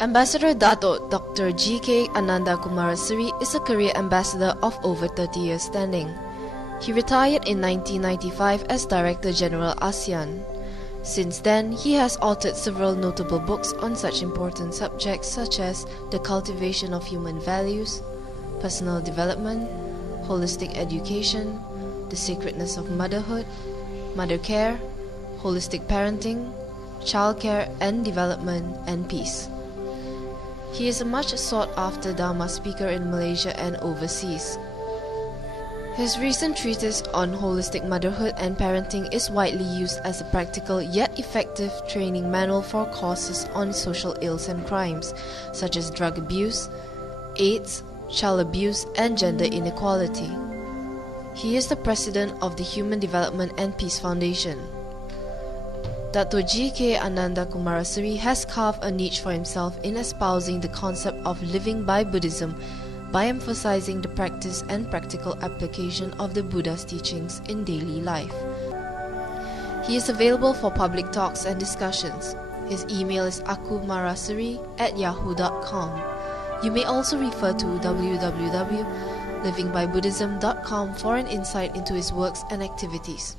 Ambassador Dato Dr. G.K. Ananda Kumaraseri is a career ambassador of over 30 years standing. He retired in 1995 as Director General ASEAN. Since then, he has authored several notable books on such important subjects such as the cultivation of human values, personal development, holistic education, the sacredness of motherhood, mother care, holistic parenting, child care and development, and peace. He is a much sought-after Dharma speaker in Malaysia and overseas. His recent treatise on holistic motherhood and parenting is widely used as a practical yet effective training manual for courses on social ills and crimes, such as drug abuse, AIDS, child abuse, and gender inequality. He is the president of the Human Development and Peace Foundation. Dato G.K. Ananda Kumaraseri has carved a niche for himself in espousing the concept of living by Buddhism by emphasizing the practice and practical application of the Buddha's teachings in daily life. He is available for public talks and discussions. His email is akumaraseri@yahoo.com. You may also refer to www.livingbybuddhism.com for an insight into his works and activities.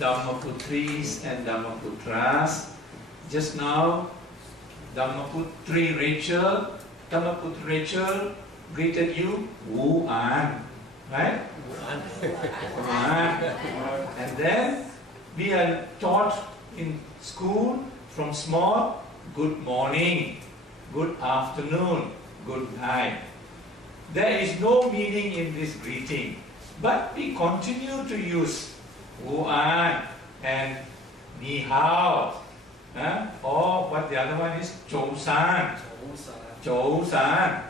Dharmaputris and Dharmaputras. Just now, Dharmaputri Rachel, Dharmaputri Rachel greeted you, Wu An, right? Wu An. And then we are taught in school from small, good morning, good afternoon, good night. There is no meaning in this greeting, but we continue to use Wu An and Ni Hao, or what the other one is, Chou San. Chou San.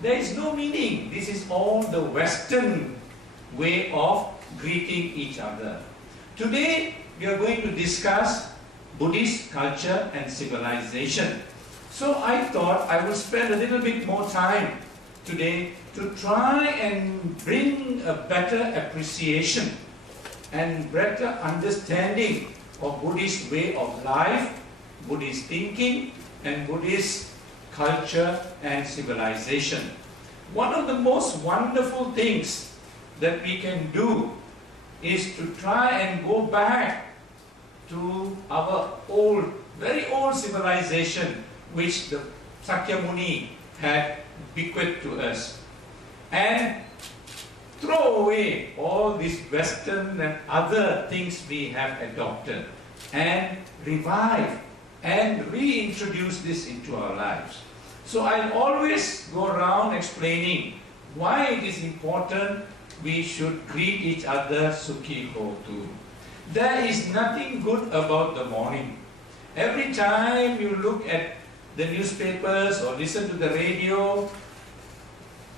There is no meaning. This is all the Western way of greeting each other. Today we are going to discuss Buddhist culture and civilization. So I thought I will spend a little bit more time today to try and bring a better appreciation and better understanding of Buddhist way of life, Buddhist thinking, and Buddhist culture and civilization. One of the most wonderful things that we can do is to try and go back to our old, very old civilization which the Sakyamuni had bequeathed to us, and throw away all these Western and other things we have adopted and revive and reintroduce this into our lives. So I'll always go around explaining why it is important we should greet each other Sukhi Hotu. There is nothing good about the morning. Every time you look at the newspapers or listen to the radio,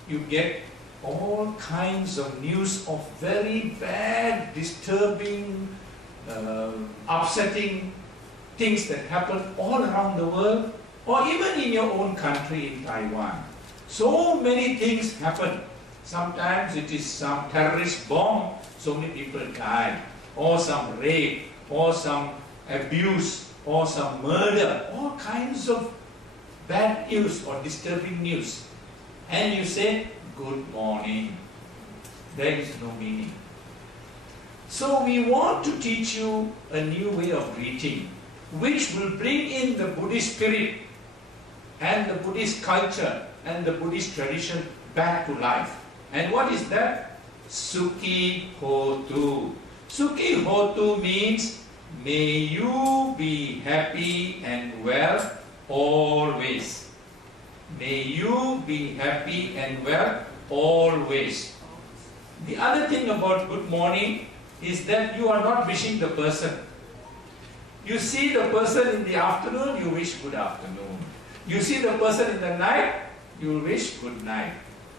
you get all kinds of news of very bad, disturbing, upsetting things that happen all around the world, or even in your own country in Taiwan. So many things happen. Sometimes it is some terrorist bomb, so many people die, or some rape, or some abuse, or some murder, all kinds of bad news or disturbing news. And you say, good morning. There is no meaning. So we want to teach you a new way of greeting, which will bring in the Buddhist spirit and the Buddhist culture and the Buddhist tradition back to life. And what is that? Sukhi Hotu. Sukhi Hotu means, may you be happy and well always. May you be happy and well always. The other thing about good morning is that you are not wishing the person. You see the person in the afternoon, you wish good afternoon. You see the person in the night, you wish good night.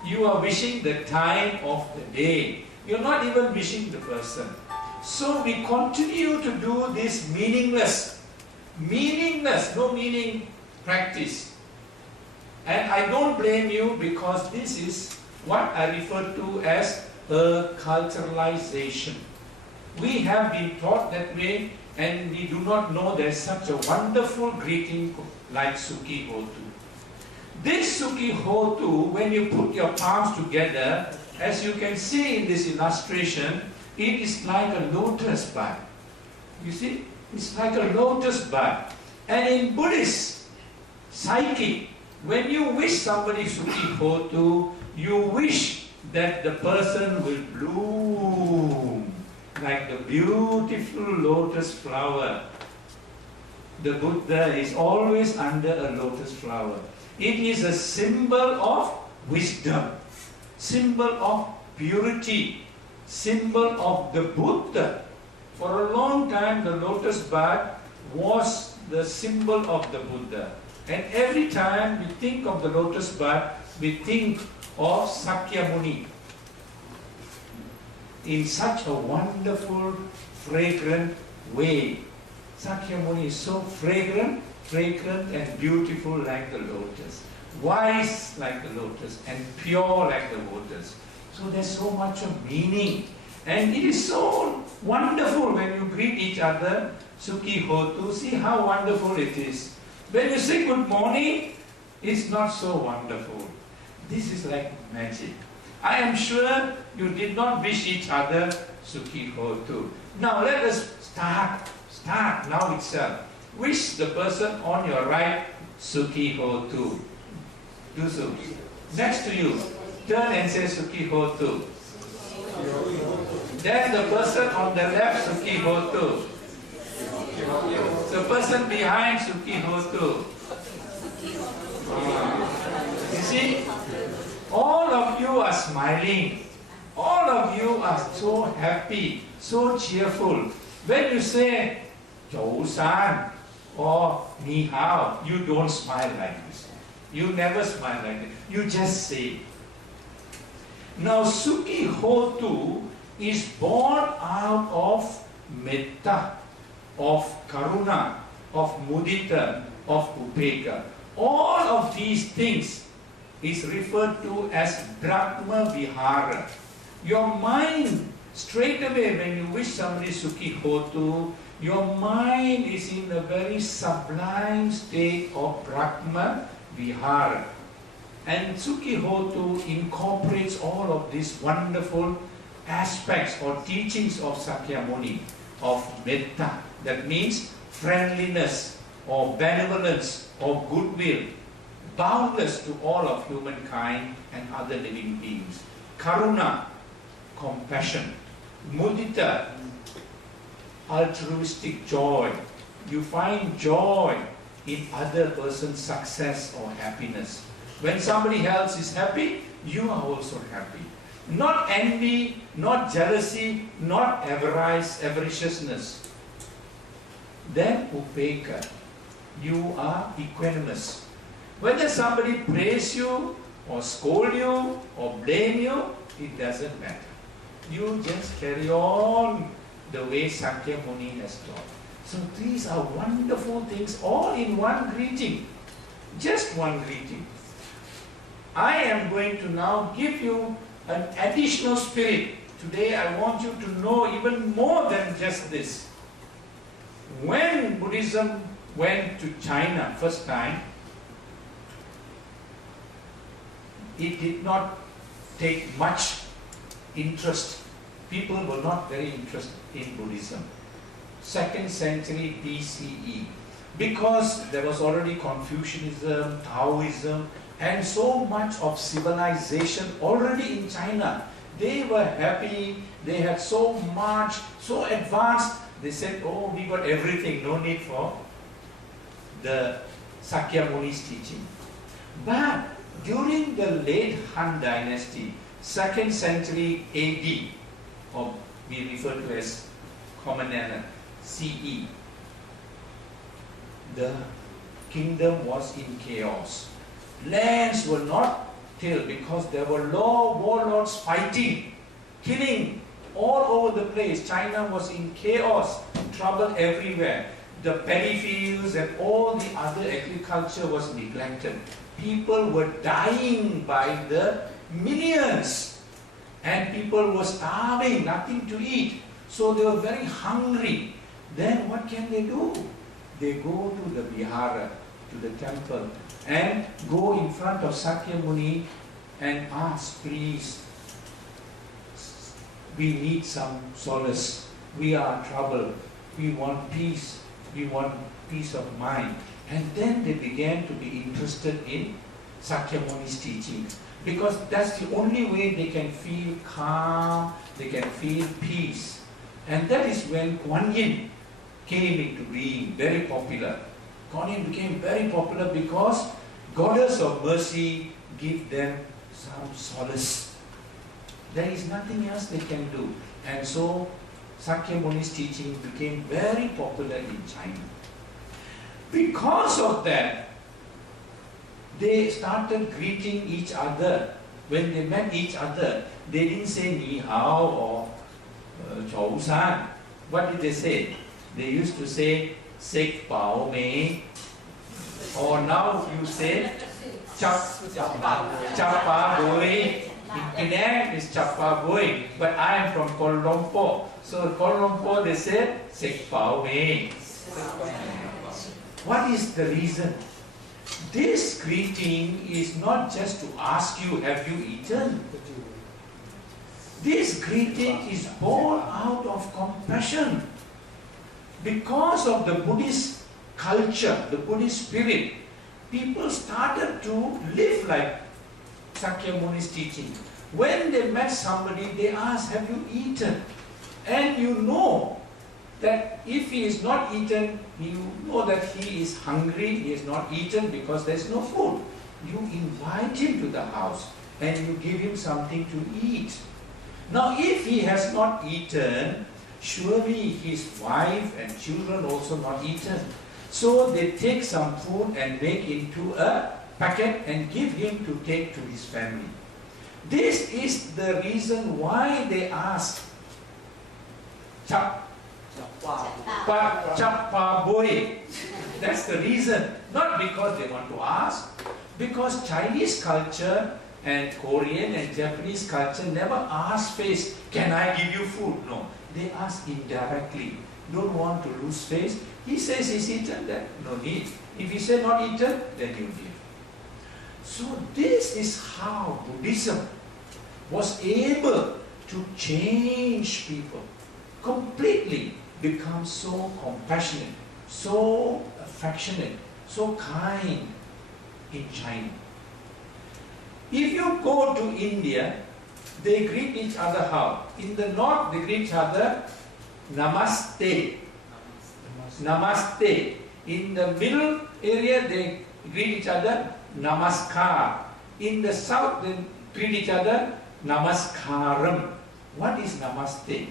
You are wishing the time of the day. You are not even wishing the person. So we continue to do this meaningless, no meaning practice. And I don't blame you, because this is what I refer to as a culturalization. We have been taught that way, and we do not know there's such a wonderful greeting like Sukhi Hotu. This Sukhi Hotu, when you put your palms together, as you can see in this illustration, it is like a lotus bud. You see? It's like a lotus bud. And in Buddhist psyche, when you wish somebody Sukhi Hotu, you wish that the person will bloom like the beautiful lotus flower. The Buddha is always under a lotus flower. It is a symbol of wisdom, symbol of purity, symbol of the Buddha. For a long time, the lotus bud was the symbol of the Buddha. And every time we think of the lotus bud, we think of Sakyamuni in such a wonderful, fragrant way. Sakyamuni is so fragrant and beautiful like the lotus, wise like the lotus, and pure like the lotus. So there's so much of meaning. And it is so wonderful when you greet each other, Sukhi Hotu. See how wonderful it is. When you say good morning, it's not so wonderful. This is like magic. I am sure you did not wish each other Sukhi Hotu. Now let us start now itself. Wish the person on your right Sukhi Hotu. Do so. Next to you, turn and say Sukhi Hotu. Then the person on the left Sukhi Hotu. The person behind Sukhi Hotu. You see, all of you are smiling. All of you are so happy, so cheerful. When you say Chou San or Ni Hao, you don't smile like this. You never smile like this. You just say. Now Sukhi Hotu is born out of metta, of karuna, of mudita, of upeka. All of these things is referred to as Brahma Vihara. Your mind, straight away when you wish somebody Sukhi Hotu, your mind is in a very sublime state of Brahma Vihara. And Sukhi Hotu incorporates all of these wonderful aspects or teachings of Sakyamuni, of metta, that means friendliness or benevolence or goodwill, boundless to all of humankind and other living beings. Karuna, compassion. Mudita, altruistic joy. You find joy in other person's success or happiness. When somebody else is happy, you are also happy. Not envy, not jealousy, not avariciousness. Then upeka, you are equanimous. Whether somebody praise you or scold you or blame you, it doesn't matter. You just carry on the way Sakyamuni has taught. So these are wonderful things all in one greeting. Just one greeting. I am going to now give you an additional spirit. Today I want you to know even more than just this. When Buddhism went to China first time, it did not take much interest. People were not very interested in Buddhism. 2nd century BCE. Because there was already Confucianism, Taoism, and so much of civilization already in China. They were happy, they had so much, so advanced. They said, oh, we got everything, no need for the Sakyamuni's teaching. But during the late Han Dynasty, 2nd century AD, or we refer to as Common Era, CE, the kingdom was in chaos. Lands were not tilled because there were warlords fighting, killing all over the place. China was in chaos, trouble everywhere. The paddy fields and all the other agriculture was neglected. People were dying by the millions. And people were starving, nothing to eat. So they were very hungry. Then what can they do? They go to the vihara, to the temple, and go in front of Sakyamuni and ask, please, we need some solace. We are troubled. We want peace. We want peace of mind. And then they began to be interested in Sakyamuni's teaching. Because that's the only way they can feel calm, they can feel peace. And that is when Kuan Yin came into being, very popular. Kuan Yin became very popular because Goddess of Mercy give them some solace. There is nothing else they can do. And so Sakyamuni's teaching became very popular in China. Because of that, they started greeting each other. When they met each other, they didn't say Ni Hao or Chou San. What did they say? They used to say Sek Pao Mei, or now you say Chapa Boy. In Penang is Chapa Boy, but I am from Kuala Lumpur. So Kuala Lumpur they said Sek Pao Mei. What is the reason? This greeting is not just to ask you, have you eaten? This greeting is born out of compassion. Because of the Buddhist culture, the Buddhist spirit, people started to live like Sakyamuni's teaching. When they met somebody, they asked, have you eaten? And you know that if he is not eaten, you know that he is hungry, he is not eaten because there is no food. You invite him to the house and you give him something to eat. Now if he has not eaten, surely his wife and children also not eaten. So they take some food and make into a packet and give him to take to his family. This is the reason why they ask Chapa Boy. That's the reason. Not because they want to ask. Because Chinese culture and Korean and Japanese culture never ask face, can I give you food? No. They ask indirectly. Don't want to lose face. He says he's eaten, then no need. If he says not eaten, then you give. So this is how Buddhism was able to change people, completely become so compassionate, so affectionate, so kind in China. If you go to India, they greet each other how? In the north, they greet each other Namaste. Namaste. In the middle area, they greet each other Namaskar. In the south, they greet each other Namaskaram. What is Namaste?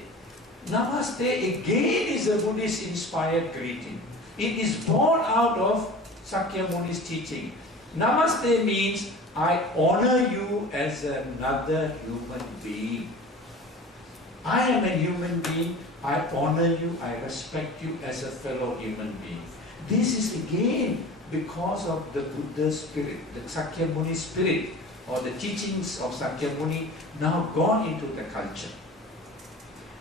Namaste again is a Buddhist inspired greeting. It is born out of Sakyamuni's teaching. Namaste means I honor you as another human being. I am a human being. I honor you. I respect you as a fellow human being. This is again because of the Buddha spirit, the Sakyamuni spirit, or the teachings of Sakyamuni now gone into the culture.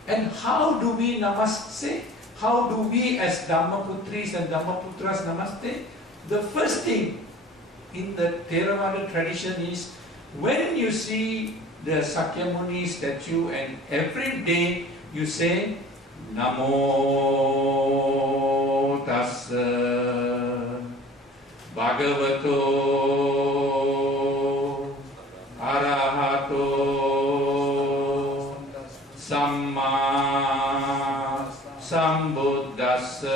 And how do we namaste? How do we as Dhammaputris and Dhammaputras namaste? The first thing in the Theravada tradition is when you see the Sakyamuni statue and every day you say Namo Tassa Bhagavato Arahato Samma Sambuddhassa.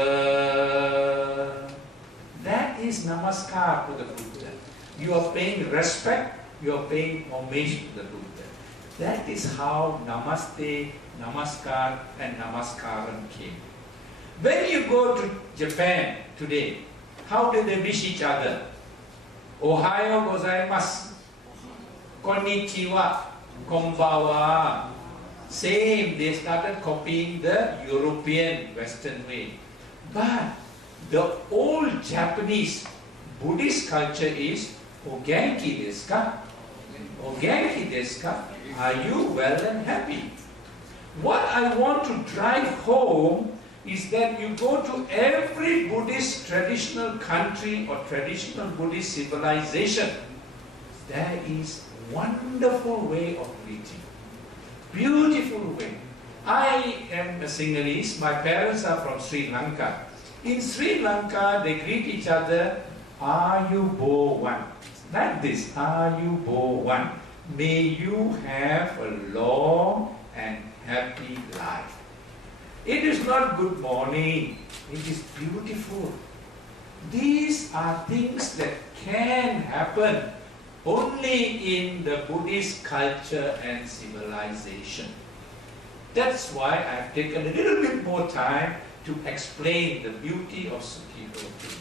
That is namaskar to the Buddha. You are paying respect, you are paying homage to the Buddha. That is how namaste, namaskar and namaskaram came. When you go to Japan today, how do they wish each other? Ohayo gozaimasu, konnichiwa, konbawa. Same, they started copying the European Western way. But the old Japanese Buddhist culture is O genki desu ka? O genki desu ka? Are you well and happy? What I want to drive home is that you go to every Buddhist traditional country or traditional Buddhist civilization, there is wonderful way of greeting. Beautiful way. I am a Sinhalese. My parents are from Sri Lanka. In Sri Lanka, they greet each other, Ayubowan. Like this, Ayubowan. May you have a long and happy life. It is not good morning. It is beautiful. These are things that can happen only in the Buddhist culture and civilization. That's why I've taken a little bit more time to explain the beauty of Sukhi Hotu.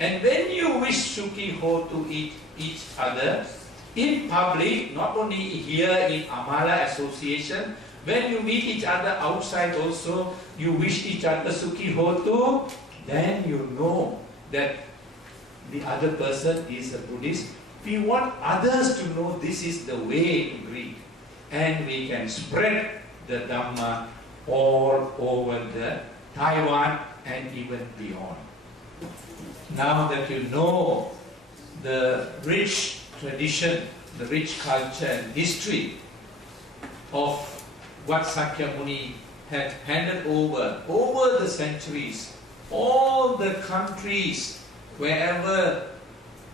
And when you wish Sukhi Hotu each other, in public, not only here in Amala Association, when you meet each other outside also, you wish each other Sukhi Hotu, then you know that the other person is a Buddhist. We want others to know this is the way to greet. And we can spread the Dhamma all over the Taiwan and even beyond. Now that you know the rich tradition, the rich culture and history of what Sakyamuni had handed over the centuries, all the countries, wherever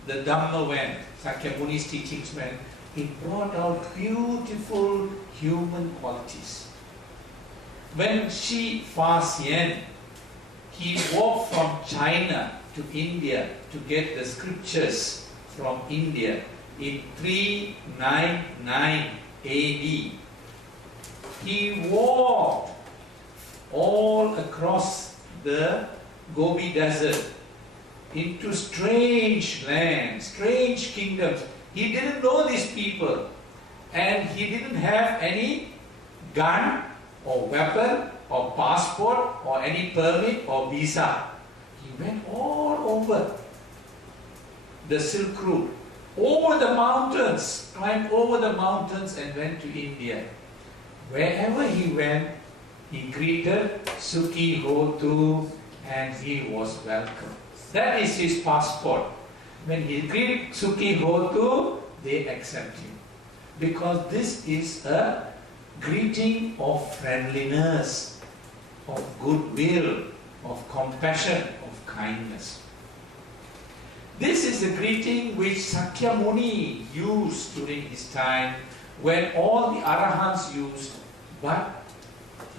the Dhamma went, Sakyamuni's teachings went, it brought out beautiful human qualities. When Shi Fa Xian, he walked from China to India to get the scriptures from India in 399 AD. He walked all across the Gobi Desert into strange lands, strange kingdoms. He didn't know these people, and he didn't have any gun or weapon or passport or any permit or visa. He went all over the Silk Route, over the mountains, climbed over the mountains and went to India. Wherever he went, he greeted Sukhi Hotu and he was welcome. That is his passport. When he greeted Sukhi Hotu, they accept him. Because this is a greeting of friendliness, of goodwill, of compassion, of kindness. This is a greeting which Sakyamuni used during his time, when all the Arahants used, but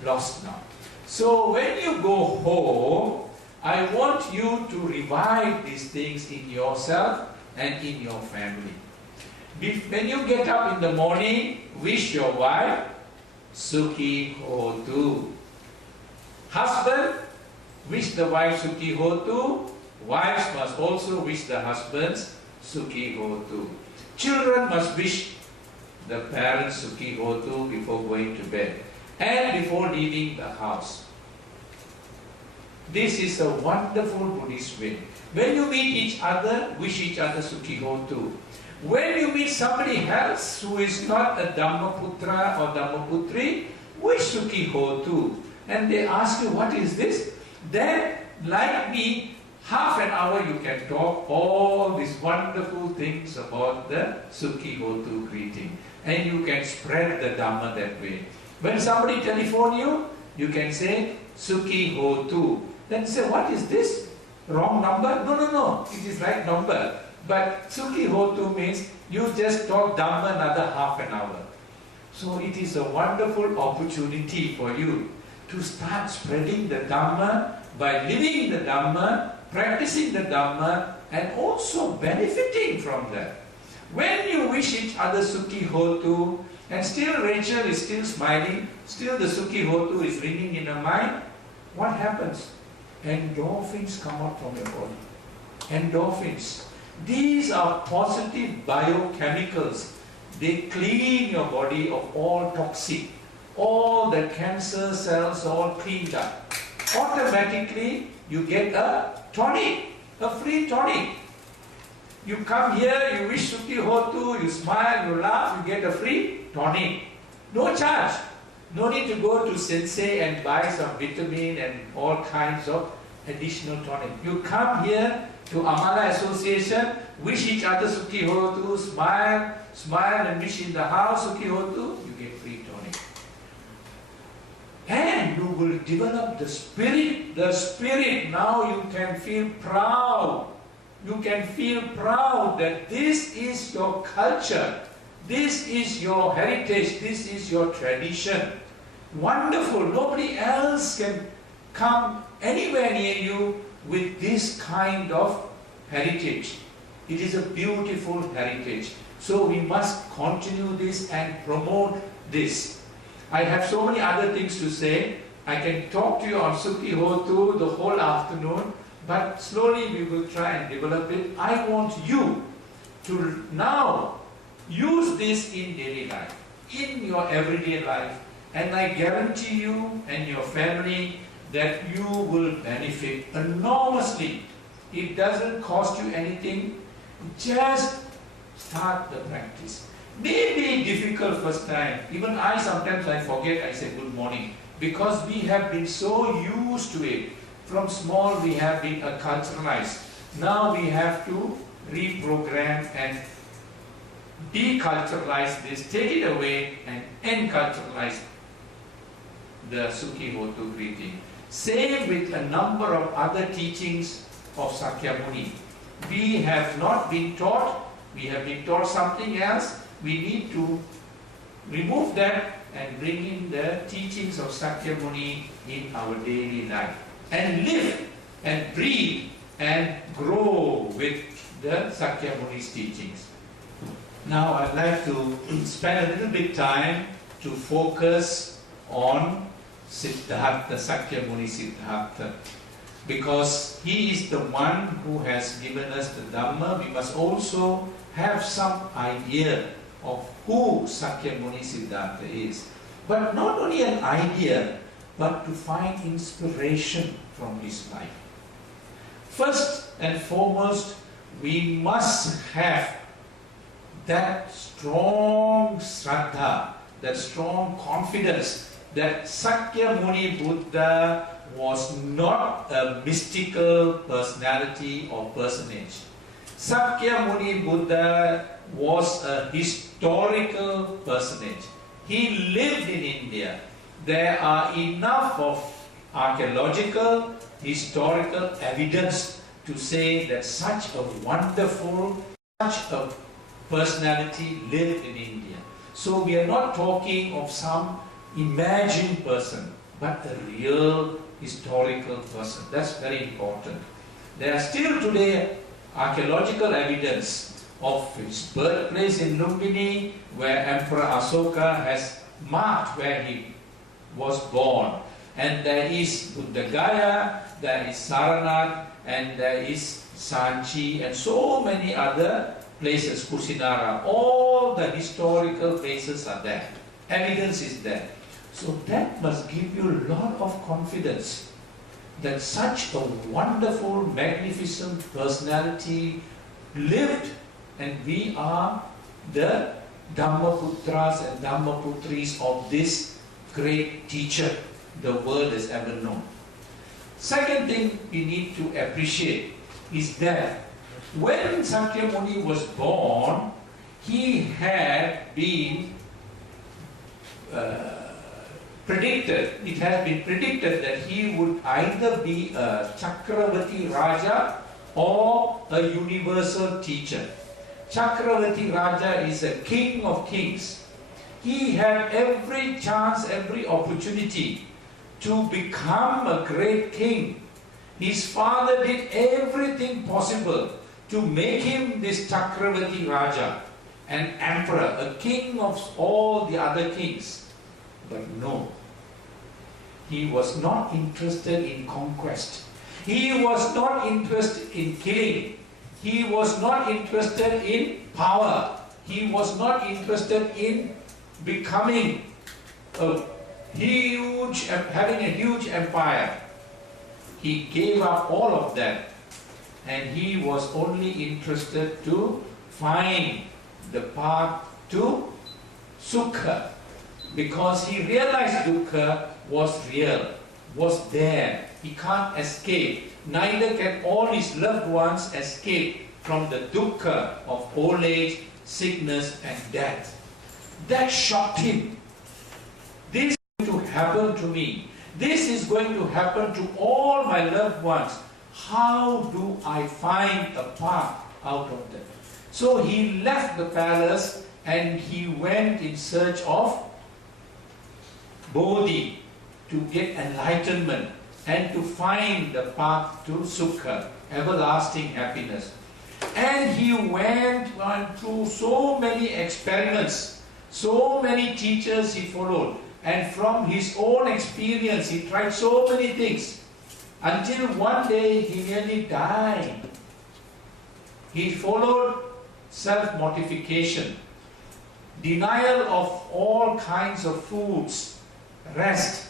lost now. So when you go home, I want you to revive these things in yourself and in your family. When you get up in the morning, wish your wife Sukhi Hotu. Husband, wish the wife Sukhi Hotu. Wives must also wish the husbands Sukhi Hotu. Children must wish the parents Sukhi Hotu before going to bed and before leaving the house. This is a wonderful Buddhist way. When you meet each other, wish each other Sukhi Hotu. When you meet somebody else who is not a Dhammaputra or Dhammaputri, wish Sukhi Hotu. And they ask you, what is this? Then, like me, half an hour you can talk all these wonderful things about the Sukhi Hotu greeting. And you can spread the Dhamma that way. When somebody telephone you, you can say Sukhi Hotu. Then say, what is this? Wrong number? No, it is right number. But Sukhi Hotu means you just talk Dhamma another half an hour. So it is a wonderful opportunity for you to start spreading the Dhamma by living the Dhamma, practicing the Dhamma, and also benefiting from that. When you wish each other Sukhi Hotu, and still Rachel is still smiling, still the Sukhi Hotu is ringing in her mind, what happens? Endorphins come out from your body. Endorphins. These are positive biochemicals. They clean your body of all toxic. All the cancer cells are all cleaned up. Automatically, you get a tonic, a free tonic. You come here, you wish Sukhi Hotu, you smile, you laugh, you get a free tonic. No charge. No need to go to Sensei and buy some vitamin and all kinds of additional tonic. You come here to Amala Association, wish each other Sukhi Hotu, smile and wish in the house Sukhi Hotu, you get free tonic. And you will develop the spirit. Now you can feel proud. You can feel proud that this is your culture. This is your heritage. This is your tradition. Wonderful. Nobody else can come anywhere near you with this kind of heritage. It is a beautiful heritage. So we must continue this and promote this. I have so many other things to say. I can talk to you on Sukhi Hotu the whole afternoon, but slowly we will try and develop it. I want you to now use this in daily life, in your everyday life, and I guarantee you and your family that you will benefit enormously. It doesn't cost you anything. Just start the practice. Maybe difficult first time. Even sometimes I forget, I say good morning, because we have been so used to it. From small we have been acculturalized. Now we have to reprogram and deculturalize this, take it away and enculturalize the Sukhi Hotu greeting. Same with a number of other teachings of Sakyamuni. We have not been taught, we have been taught something else. We need to remove that and bring in the teachings of Sakyamuni in our daily life. And live and breathe and grow with the Sakyamuni's teachings. Now I'd like to spend a little bit time to focus on Siddhartha, Sakyamuni Siddhartha. Because he is the one who has given us the Dhamma, we must also have some idea of who Sakyamuni Siddhartha is. But not only an idea, but to find inspiration from his life. First and foremost, we must have that strong Shraddha, that strong confidence that Sakyamuni Buddha was not a mystical personality or personage. Sakyamuni Buddha was a historical personage. He lived in India. There are enough of archaeological, historical evidence to say that such a wonderful, such a personality lived in India. So we are not talking of some imagined person, but a real historical person. That's very important. There are still today archaeological evidence of his birthplace in Lumbini, where Emperor Asoka has marked where he was born. And there is Buddha Gaya, there is Saranath, and there is Sanchi, and so many other places, Kusinara. All the historical places are there. Evidence is there. So that must give you a lot of confidence that such a wonderful, magnificent personality lived, and we are the Dhammaputras and Dhammaputris of this great teacher the world has ever known. Second thing we need to appreciate is that when Sakyamuni was born, he had been predicted, it has been predicted that he would either be a Chakravati Raja or a universal teacher. Chakravati Raja is a king of kings. He had every chance, every opportunity to become a great king. His father did everything possible to make him this Chakravati Raja, an emperor, a king of all the other kings. But no, he was not interested in conquest. He was not interested in killing. He was not interested in power. He was not interested in becoming having a huge empire. He gave up all of that and he was only interested to find the path to Sukha, because he realized dukkha was real, was there. He can't escape. Neither can all his loved ones escape from the dukkha of old age, sickness and death. That shocked him. This is going to happen to me. This is going to happen to all my loved ones. How do I find a path out of that? So he left the palace and he went in search of Bodhi, to get enlightenment and to find the path to Sukha, everlasting happiness. And he went through so many experiments, so many teachers he followed, and from his own experience he tried so many things, until one day he nearly died. He followed self-mortification, denial of all kinds of foods, rest,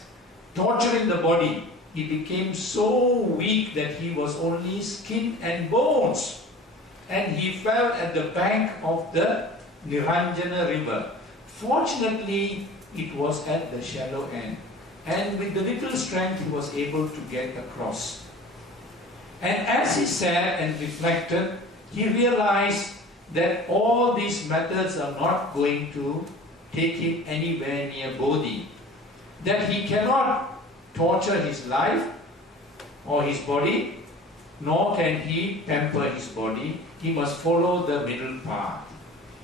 torturing the body. He became so weak that he was only skin and bones. And he fell at the bank of the Niranjana river. Fortunately, it was at the shallow end. And with the little strength, he was able to get across. And as he sat and reflected, he realized that all these methods are not going to take him anywhere near Bodhi. That he cannot torture his life or his body, nor can he pamper his body. He must follow the middle path.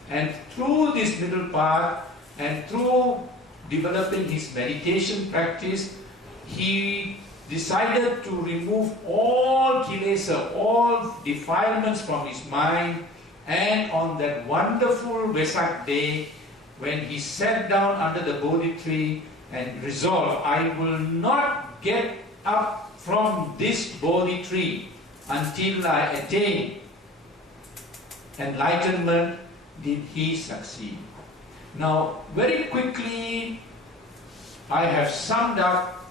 And through this middle path and through developing his meditation practice, he decided to remove all kilesa, all defilements from his mind. And on that wonderful Vesak day, when he sat down under the Bodhi tree and resolved, I will not get up from this Bodhi tree until I attain enlightenment, did he succeed. Now, very quickly, I have summed up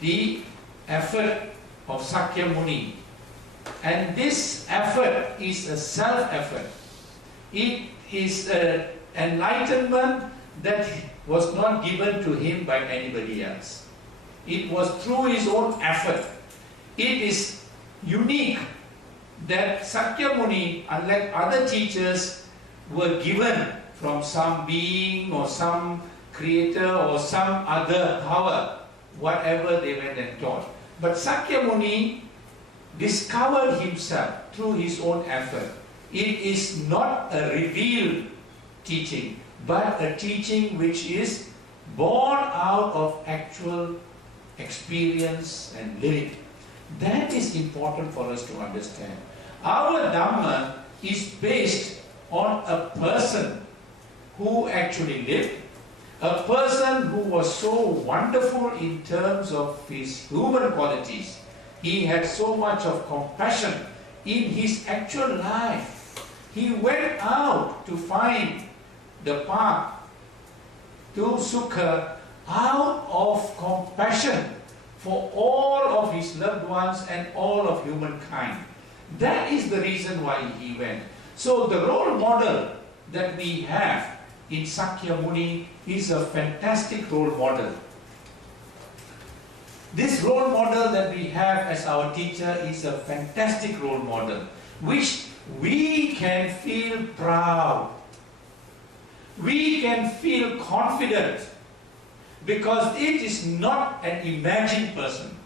the effort of Sakyamuni. And this effort is a self-effort. It is an enlightenment that was not given to him by anybody else. It was through his own effort. It is unique that Sakyamuni, unlike other teachers, were given from some being or some creator or some other power, whatever they went and taught. But Sakyamuni discovered himself through his own effort. It is not a revealed teaching, but a teaching which is born out of actual experience and living. That is important for us to understand. Our Dhamma is based on a person who actually lived, a person who was so wonderful in terms of his human qualities. He had so much of compassion in his actual life. He went out to find the path to Sukha out of compassion for all of his loved ones and all of humankind. That is the reason why he went. So the role model that we have in Sakyamuni is a fantastic role model. This role model that we have as our teacher is a fantastic role model, which we can feel proud. We can feel confident because it is not an imagined person.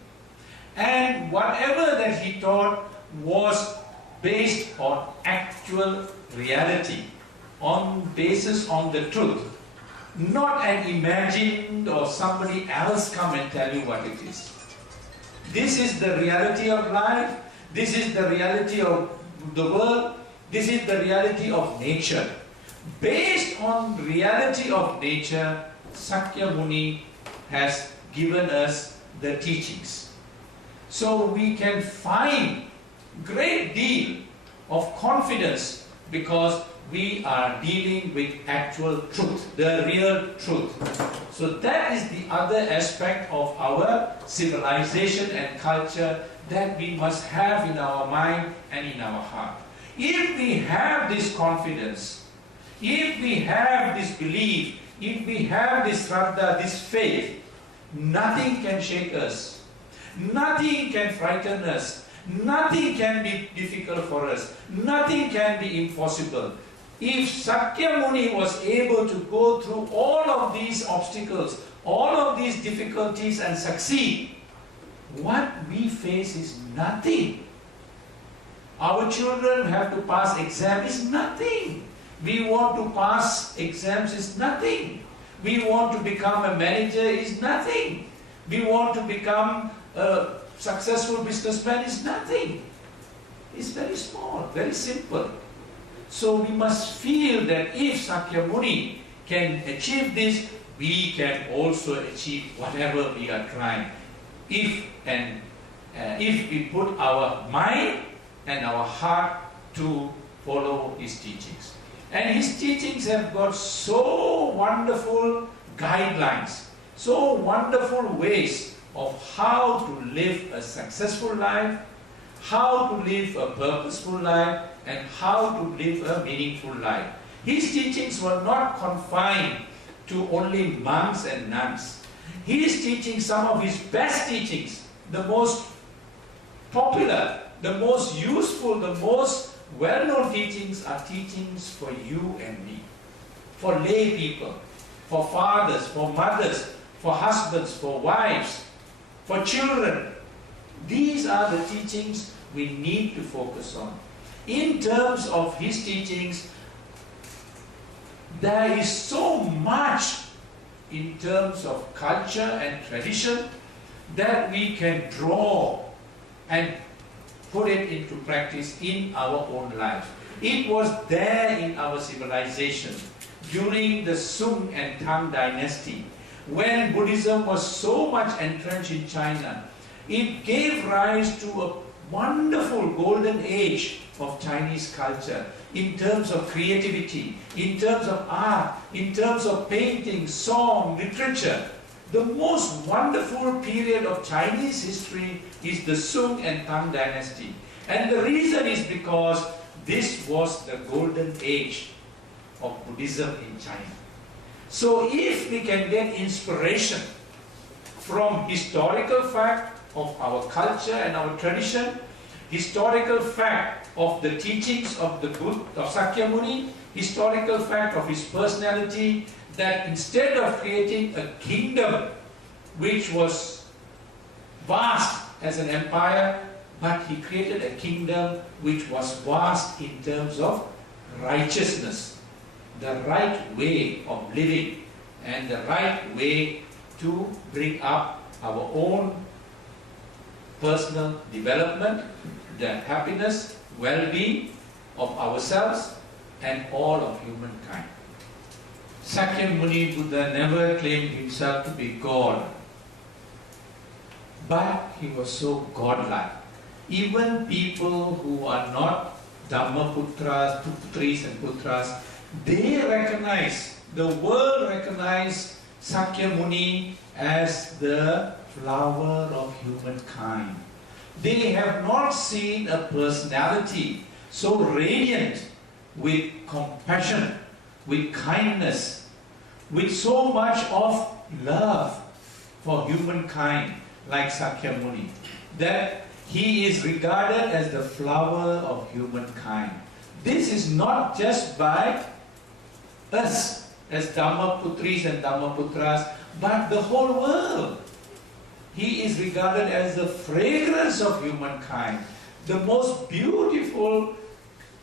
And whatever that he taught was based on actual reality, basis on the truth. Not an imagined or somebody else come and tell you what it is. This is the reality of life. This is the reality of the world. This is the reality of nature. Based on reality of nature, Sakyamuni has given us the teachings. So we can find great deal of confidence because we are dealing with actual truth, the real truth. So that is the other aspect of our civilization and culture that we must have in our mind and in our heart. If we have this confidence, if we have this belief, if we have this shraddha, this faith, nothing can shake us. Nothing can frighten us. Nothing can be difficult for us. Nothing can be impossible. If Sakyamuni was able to go through all of these obstacles, all of these difficulties and succeed, what we face is nothing. Our children have to pass exam is nothing. We want to pass exams is nothing. We want to become a manager is nothing. We want to become a successful businessman is nothing. It's very small, very simple. So we must feel that if Sakyamuni can achieve this, we can also achieve whatever we are trying. If we put our mind and our heart to follow his teachings. And his teachings have got so wonderful guidelines, so wonderful ways of how to live a successful life, how to live a purposeful life, and how to live a meaningful life. His teachings were not confined to only monks and nuns. His teachings, some of his best teachings, the most popular, the most useful, the most well-known teachings are teachings for you and me, for lay people, for fathers, for mothers, for husbands, for wives, for children. These are the teachings we need to focus on. In terms of his teachings, there is so much in terms of culture and tradition that we can draw and put it into practice in our own life. It was there in our civilization during the Sung and Tang dynasty, when Buddhism was so much entrenched in China. It gave rise to a wonderful golden age of Chinese culture in terms of creativity, in terms of art, in terms of painting, song, literature. The most wonderful period of Chinese history is the Sung and Tang dynasty. And the reason is because this was the golden age of Buddhism in China. So if we can get inspiration from historical fact of our culture and our tradition, historical fact of the teachings of the Buddha, of Sakyamuni, historical fact of his personality, that instead of creating a kingdom which was vast as an empire, but he created a kingdom which was vast in terms of righteousness, the right way of living and the right way to bring up our own personal development, the happiness, well-being of ourselves and all of humankind. Sakyamuni Buddha never claimed himself to be God, but he was so godlike. Even people who are not Dhammaputras, Putris and Putras, they recognize, the world recognize Sakyamuni as the flower of humankind. They have not seen a personality so radiant with compassion, with kindness, with so much of love for humankind like Sakyamuni, that he is regarded as the flower of humankind. This is not just by us as Dhammaputris and Dhammaputras, but the whole world. He is regarded as the fragrance of humankind, the most beautiful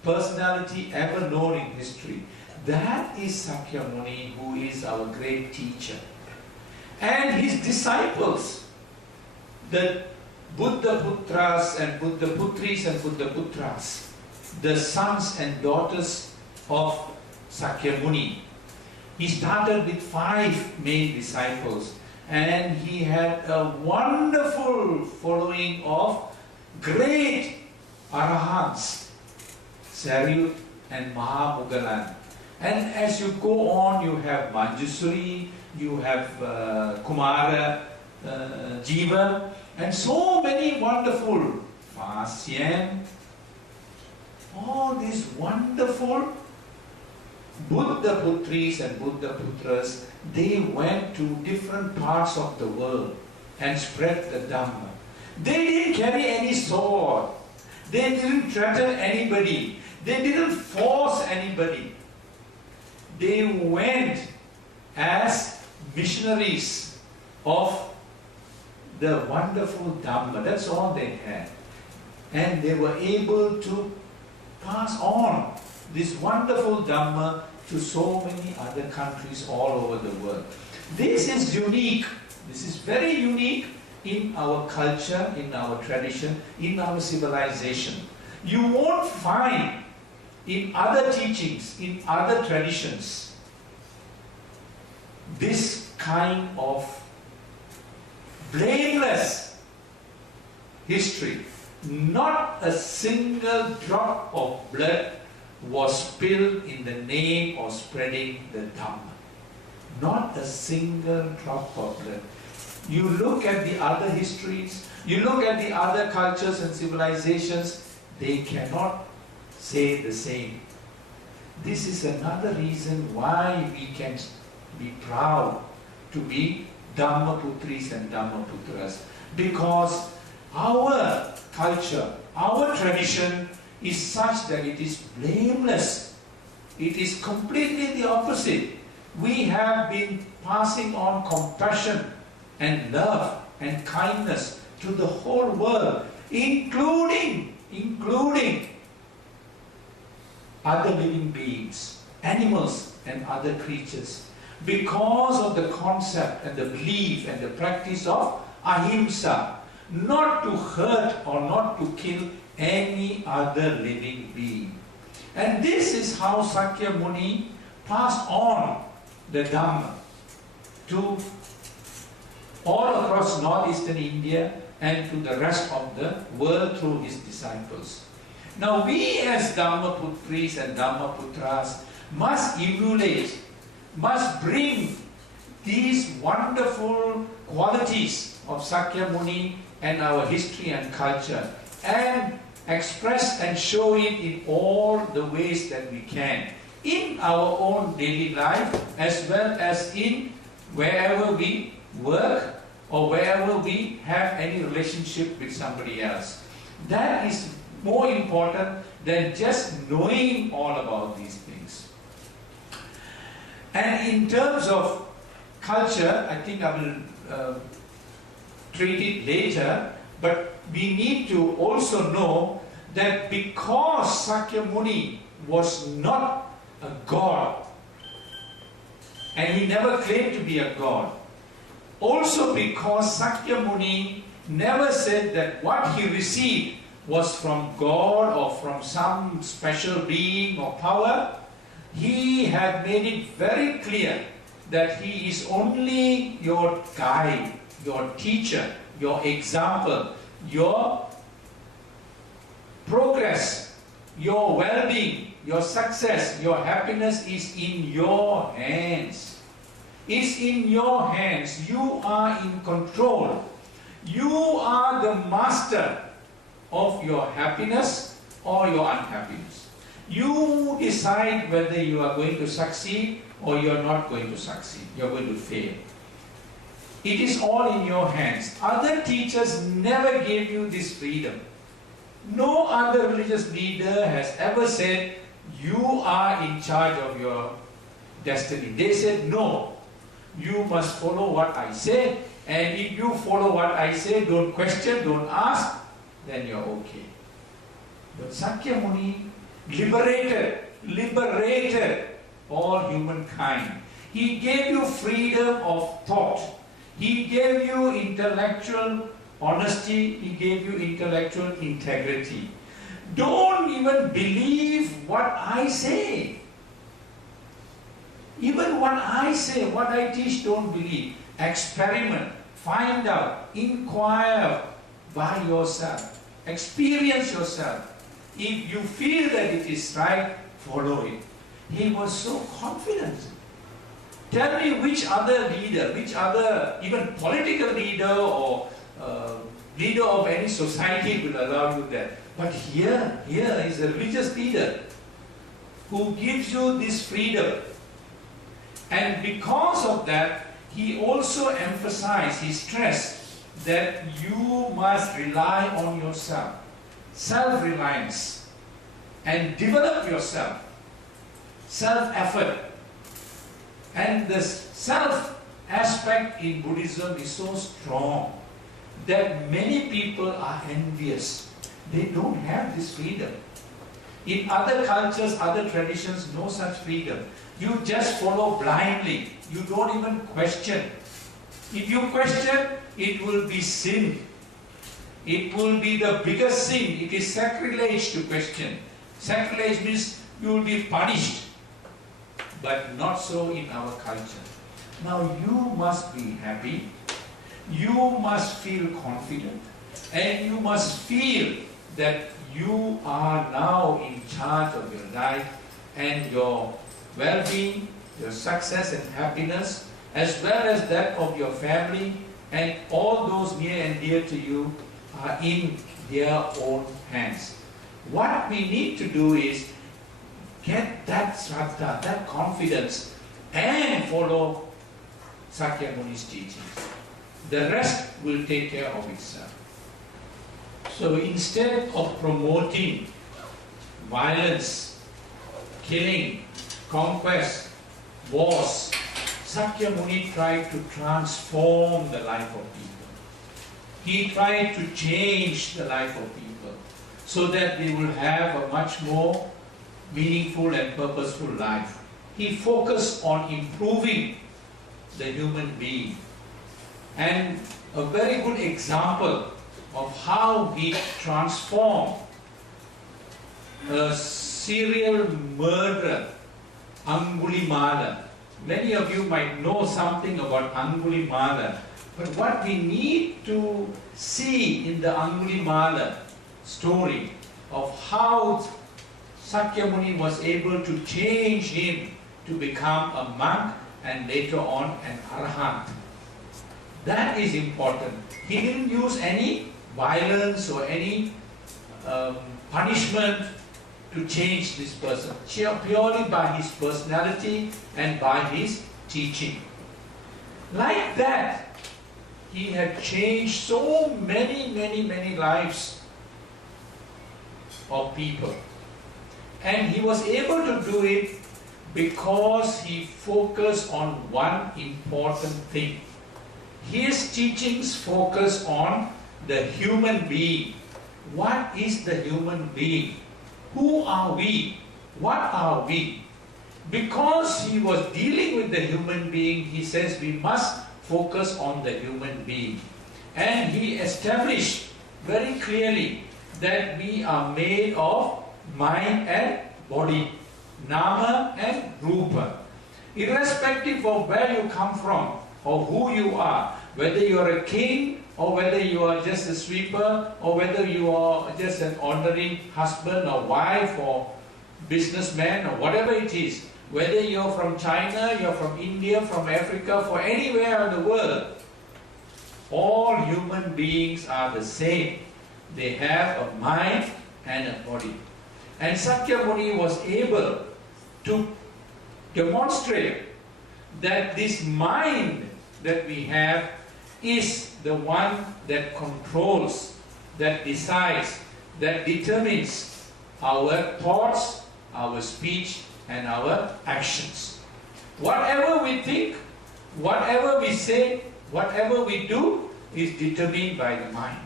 personality ever known in history. That is Sakyamuni, who is our great teacher. And his disciples, the Buddha Putras and Buddha Putris and Buddha Putras, the sons and daughters of Sakyamuni. He started with 5 main disciples, and he had a wonderful following of great arahants: Saryut, and Mahamugalan. And as you go on, you have Manjusri, you have Kumara Jiva, and so many wonderful Fa Xian. All these wonderful Buddha Putris and Buddha Putras, they went to different parts of the world and spread the Dhamma. They didn't carry any sword. They didn't threaten anybody. They didn't force anybody. They went as missionaries of the wonderful Dhamma. That's all they had. And they were able to pass on this wonderful Dhamma to so many other countries all over the world. This is unique. This is very unique in our culture, in our tradition, in our civilization. You won't find in other teachings, in other traditions, this kind of blameless history. Not a single drop of blood was spilled in the name of spreading the Dhamma. Not a single drop of blood. You look at the other histories, you look at the other cultures and civilizations, they cannot say the same. This is another reason why we can be proud to be Dhamma Putris and Dhamma Putras. Because our culture, our tradition is such that it is blameless. It is completely the opposite. We have been passing on compassion and love and kindness to the whole world, including other living beings, animals and other creatures, because of the concept and the belief and the practice of ahimsa, not to hurt or not to kill any other living being. And this is how Sakya Muni passed on the Dhamma to all across northeastern India and to the rest of the world through his disciples. Now we as Dhamma Putris and Dhamma Putras must emulate, must bring these wonderful qualities of Sakya Muni and our history and culture and express and show it in all the ways that we can in our own daily life as well as in wherever we work or wherever we have any relationship with somebody else. That is more important than just knowing all about these things. And in terms of culture, I think I will treat it later, but we need to also know that because Sakya Muni was not a god, and he never claimed to be a god, also because Sakya Muni never said that what he received was from God or from some special being or power, he had made it very clear that he is only your guide, your teacher, your example, your progress, your well-being, your success, your happiness is in your hands. It's in your hands. You are in control. You are the master of your happiness or your unhappiness. You decide whether you are going to succeed or you are not going to succeed. You are going to fail. It is all in your hands. Other teachers never gave you this freedom. No other religious leader has ever said, you are in charge of your destiny. They said, no, you must follow what I say, and if you follow what I say, don't question, don't ask, then you're okay. But Sakya Muni liberated all humankind. He gave you freedom of thought. He gave you intellectual honesty. He gave you intellectual integrity. Don't even believe what I say. Even what I say, what I teach, don't believe. Experiment, find out, inquire by yourself. Experience yourself. If you feel that it is right, follow it. He was so confident. Tell me which other leader, which other even political leader or leader of any society will allow you that. But here is a religious leader who gives you this freedom. And because of that, he also emphasized, he stressed that you must rely on yourself, self-reliance, and develop yourself, self-effort. And the self aspect in Buddhism is so strong that many people are envious. They don't have this freedom. In other cultures, other traditions, no such freedom. You just follow blindly. You don't even question. If you question, it will be sin. It will be the biggest sin. It is sacrilege to question. Sacrilege means you will be punished. But not so in our culture. Now you must be happy. You must feel confident. And you must feel that you are now in charge of your life and your well-being, your success and happiness, as well as that of your family, and all those near and dear to you are in their own hands. What we need to do is get that shraddha, that confidence, and follow Sakyamuni's teachings. The rest will take care of itself. So instead of promoting violence, killing, conquest, wars, Sakyamuni tried to transform the life of people. He tried to change the life of people so that they will have a much more meaningful and purposeful life. He focused on improving the human being. And a very good example of how he transformed a serial murderer, Angulimala. Many of you might know something about Angulimala, but what we need to see in the Angulimala story of how Sakyamuni was able to change him to become a monk and later on an arahant. That is important. He didn't use any violence or any punishment to change this person, purely by his personality and by his teaching. Like that, he had changed so many lives of people. And he was able to do it because he focused on one important thing. His teachings focus on the human being. What is the human being? Who are we? What are we? Because he was dealing with the human being, he says we must focus on the human being. And he established very clearly that we are made of mind and body, nama and rupa. Irrespective of where you come from or who you are, whether you are a king or whether you are just a sweeper or whether you are just an ordinary husband or wife or businessman or whatever it is, whether you're from China, you're from India, from Africa, from anywhere in the world, all human beings are the same. They have a mind and a body. And Sakyamuni was able to demonstrate that this mind that we have is the one that controls, that decides, that determines our thoughts, our speech, and our actions. Whatever we think, whatever we say, whatever we do is determined by the mind.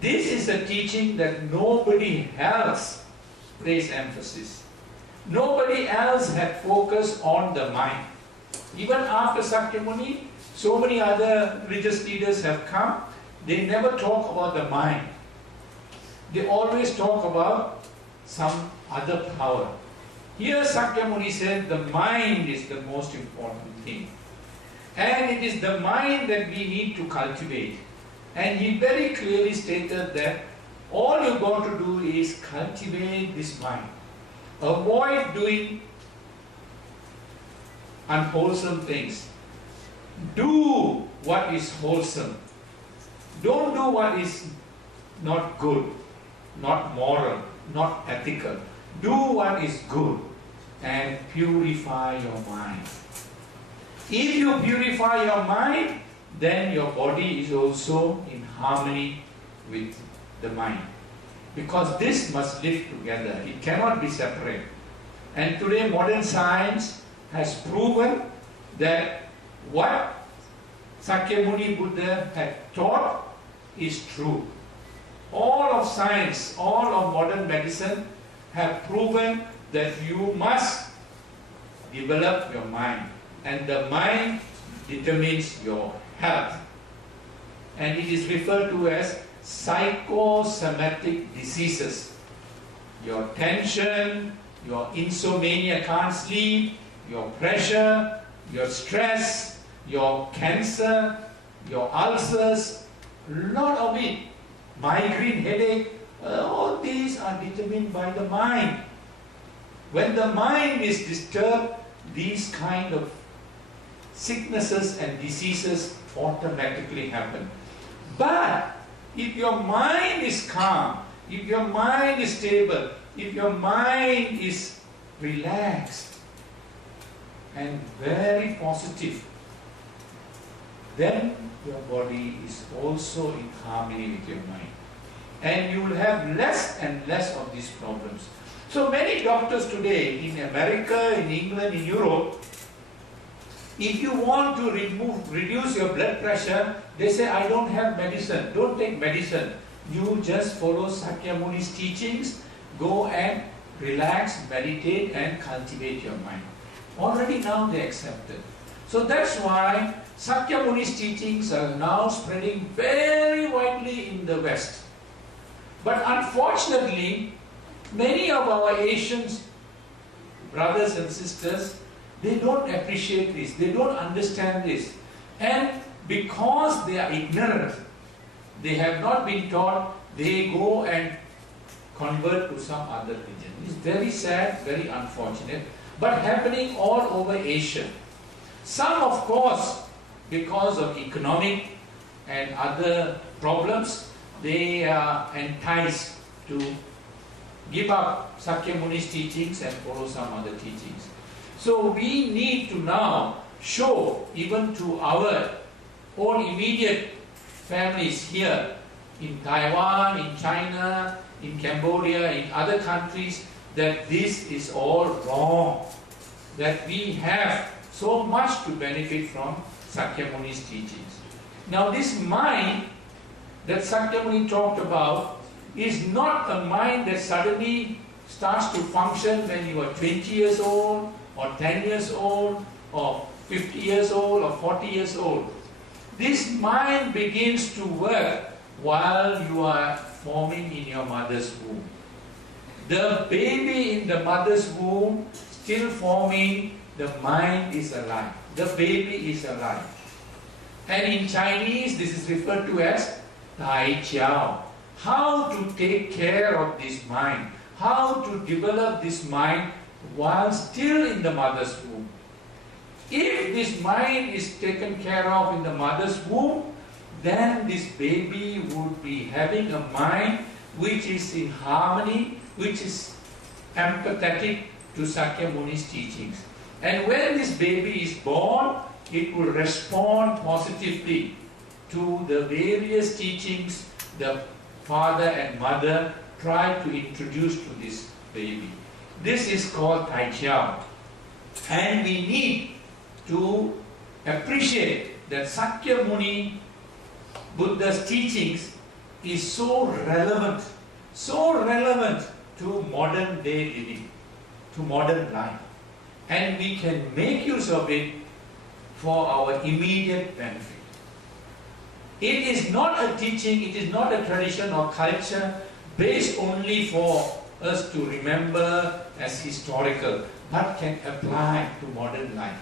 This is a teaching that nobody else placed emphasis. Nobody else had focused on the mind. Even after Sakyamuni, so many other religious leaders have come, they never talk about the mind. They always talk about some other power. Here Sakyamuni said the mind is the most important thing. And it is the mind that we need to cultivate. And he very clearly stated that all you got to do is cultivate this mind. Avoid doing unwholesome things. Do what is wholesome. Don't do what is not good, not moral, not ethical. Do what is good and purify your mind. If you purify your mind, then your body is also in harmony with the mind. Because this must live together. It cannot be separate. And today modern science has proven that what Sakyamuni Buddha had taught is true. All of science, all of modern medicine have proven that you must develop your mind. And the mind determines your health. And it is referred to as psychosomatic diseases. Your tension, your insomnia, can't sleep, your pressure, your stress, your cancer, your ulcers, lot of it, migraine, headache, all these are determined by the mind. When the mind is disturbed, these kind of sicknesses and diseases automatically happen. But if your mind is calm, if your mind is stable, if your mind is relaxed and very positive, then your body is also in harmony with your mind. And you will have less and less of these problems. So many doctors today in America, in England, in Europe, if you want to reduce your blood pressure, they say, I don't have medicine. Don't take medicine. You just follow Sakyamuni's teachings, go and relax, meditate and cultivate your mind. Already now they accept it. So that's why Sakyamuni's teachings are now spreading very widely in the West. But unfortunately, many of our Asian brothers and sisters, they don't appreciate this, they don't understand this. And because they are ignorant, they have not been taught, they go and convert to some other religion. It's very sad, very unfortunate, but happening all over Asia. Some, of course, because of economic and other problems, they are enticed to give up Sakyamuni's teachings and follow some other teachings. So we need to now show even to our own immediate families here in Taiwan, in China, in Cambodia, in other countries, that this is all wrong, that we have so much to benefit from Sakyamuni's teachings. Now this mind that Sakyamuni talked about is not a mind that suddenly starts to function when you are 20 years old, or 10 years old, or 50 years old, or 40 years old. This mind begins to work while you are forming in your mother's womb. The baby in the mother's womb, still forming, the mind is alive. The baby is alive. And in Chinese, this is referred to as Tai Chiao. How to take care of this mind, how to develop this mind while still in the mother's womb. If this mind is taken care of in the mother's womb, then this baby would be having a mind which is in harmony, which is empathetic to Sakyamuni's teachings. And when this baby is born, it will respond positively to the various teachings the father and mother try to introduce to this baby. This is called Tai Chiao. And we need to appreciate that Sakyamuni Buddha's teachings is so relevant to modern day living, to modern life. And we can make use of it for our immediate benefit. It is not a teaching, it is not a tradition or culture based only for us to remember as historical, but can apply to modern life.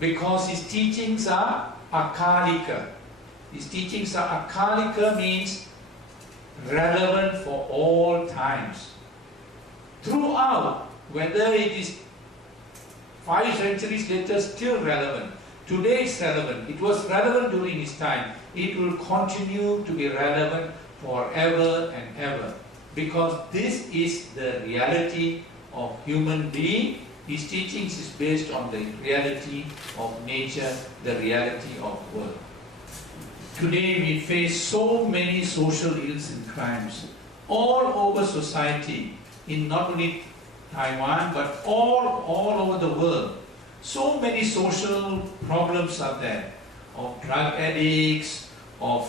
Because his teachings are akalika. His teachings are akalika, means relevant for all times. Throughout whether it is 5 centuries later, still relevant. Today it's relevant. It was relevant during his time. It will continue to be relevant forever and ever. Because this is the reality of human being. His teachings is based on the reality of nature, the reality of world. Today we face so many social ills and crimes all over society, in not only Taiwan but all over the world. So many social problems are there, of drug addicts, of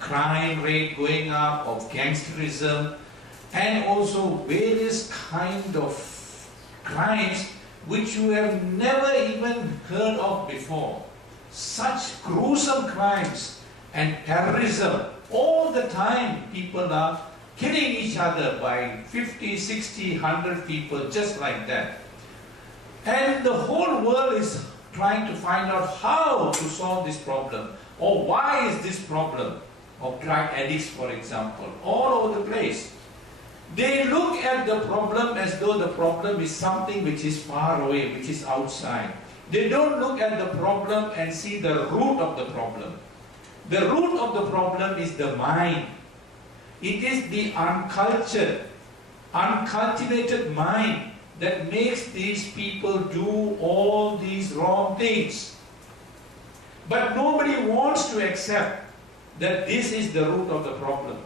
crime rate going up, of gangsterism, and also various kind of crimes which you have never even heard of before. Such gruesome crimes and terrorism. All the time people are killing each other by 50, 60, 100 people, just like that. And the whole world is trying to find out how to solve this problem, or why is this problem of drug addicts, for example, all over the place. They look at the problem as though the problem is something which is far away, which is outside. They don't look at the problem and see the root of the problem. The root of the problem is the mind. It is the uncultured, uncultivated mind that makes these people do all these wrong things. But nobody wants to accept that this is the root of the problem,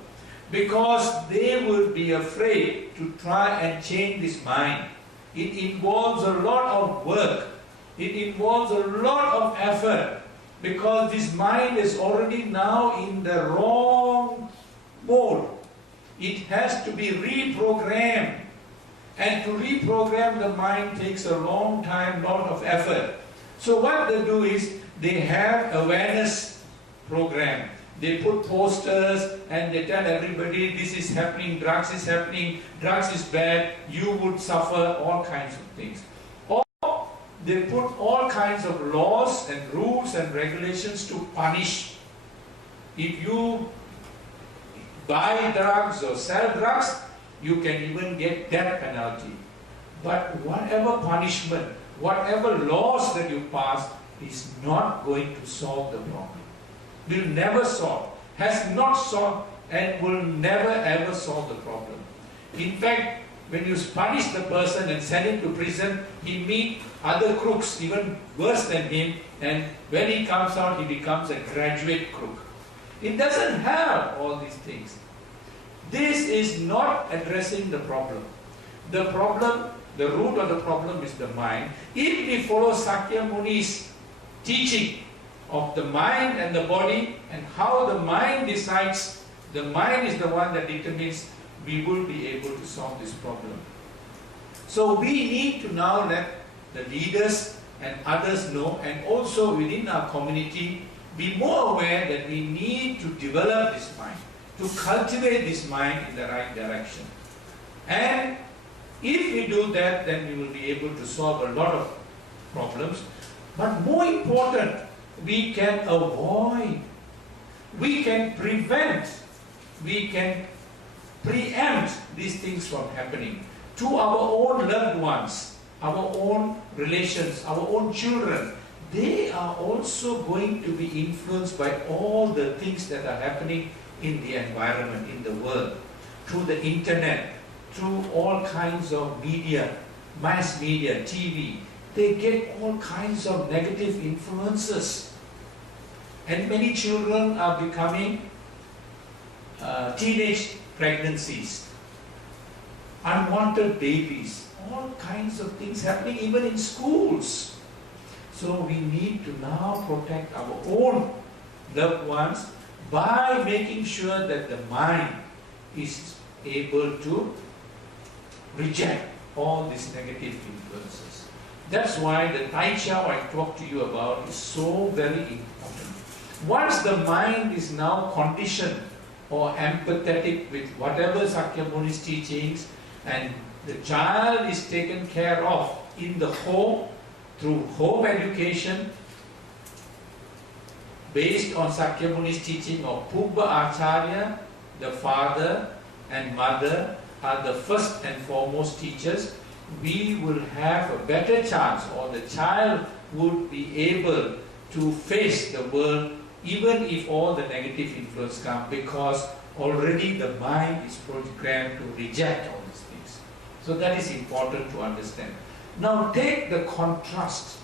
because they will be afraid to try and change this mind. It involves a lot of work. It involves a lot of effort, because this mind is already now in the wrong mode. It has to be reprogrammed. And to reprogram the mind takes a long time, lot of effort. So what they do is, they have awareness program. They put posters and they tell everybody this is happening, drugs is happening, drugs is bad, you would suffer, all kinds of things. Or they put all kinds of laws and rules and regulations to punish. If you buy drugs or sell drugs, you can even get death penalty. But whatever punishment, whatever laws that you pass is not going to solve the problem. Will never solve, has not solved, and will never ever solve the problem. In fact, when you punish the person and send him to prison, he meets other crooks even worse than him, and when he comes out, he becomes a graduate crook. It doesn't have all these things. This is not addressing the problem. The problem, the root of the problem is the mind. If we follow Sakya Muni's teaching of the mind and the body, and how the mind decides, the mind is the one that determines, we will be able to solve this problem. So we need to now let the leaders and others know, and also within our community, be more aware that we need to develop this mind, to cultivate this mind in the right direction. And if we do that, then we will be able to solve a lot of problems. But more important, we can avoid, we can prevent, we can preempt these things from happening to our own loved ones, our own relations, our own children. They are also going to be influenced by all the things that are happening in the environment, in the world, through the internet, through all kinds of media, mass media, TV. They get all kinds of negative influences. And many children are becoming teenage pregnancies, unwanted babies, all kinds of things happening even in schools. So we need to now protect our own loved ones by making sure that the mind is able to reject all these negative influences. That's why the Tai Chao I talked to you about is so very important. Once the mind is now conditioned or empathetic with whatever Sakyamuni's teachings, and the child is taken care of in the home, through home education, based on Sakyamuni's teaching of Pubba Acharya, the father and mother are the first and foremost teachers. we will have a better chance, or the child would be able to face the world even if all the negative influence come, because already the mind is programmed to reject all these things. So that is important to understand. Now take the contrast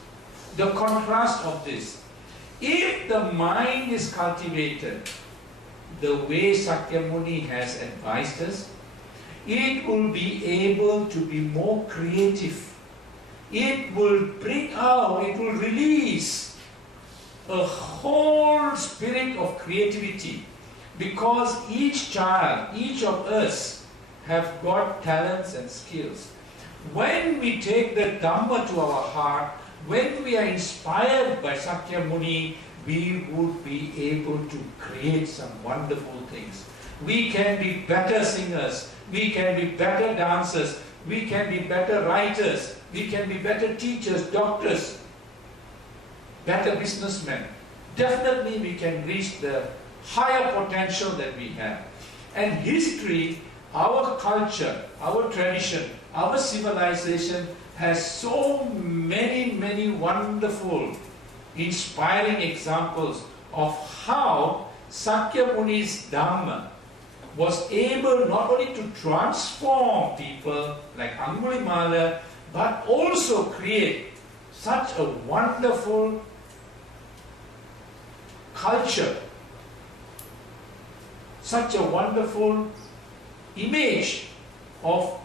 of this. If the mind is cultivated the way Sakyamuni has advised us, it will be able to be more creative. It will bring out, it will release a whole spirit of creativity, because each child, each of us have got talents and skills. When we take the Dhamma to our heart, when we are inspired by Sakyamuni, we would be able to create some wonderful things. We can be better singers, we can be better dancers, we can be better writers, we can be better teachers, doctors, better businessmen. Definitely we can reach the higher potential that we have. And history, our culture, our tradition, our civilization has so many wonderful, inspiring examples of how Sakyamuni's Dhamma was able not only to transform people like Angulimala, but also create such a wonderful culture, such a wonderful image of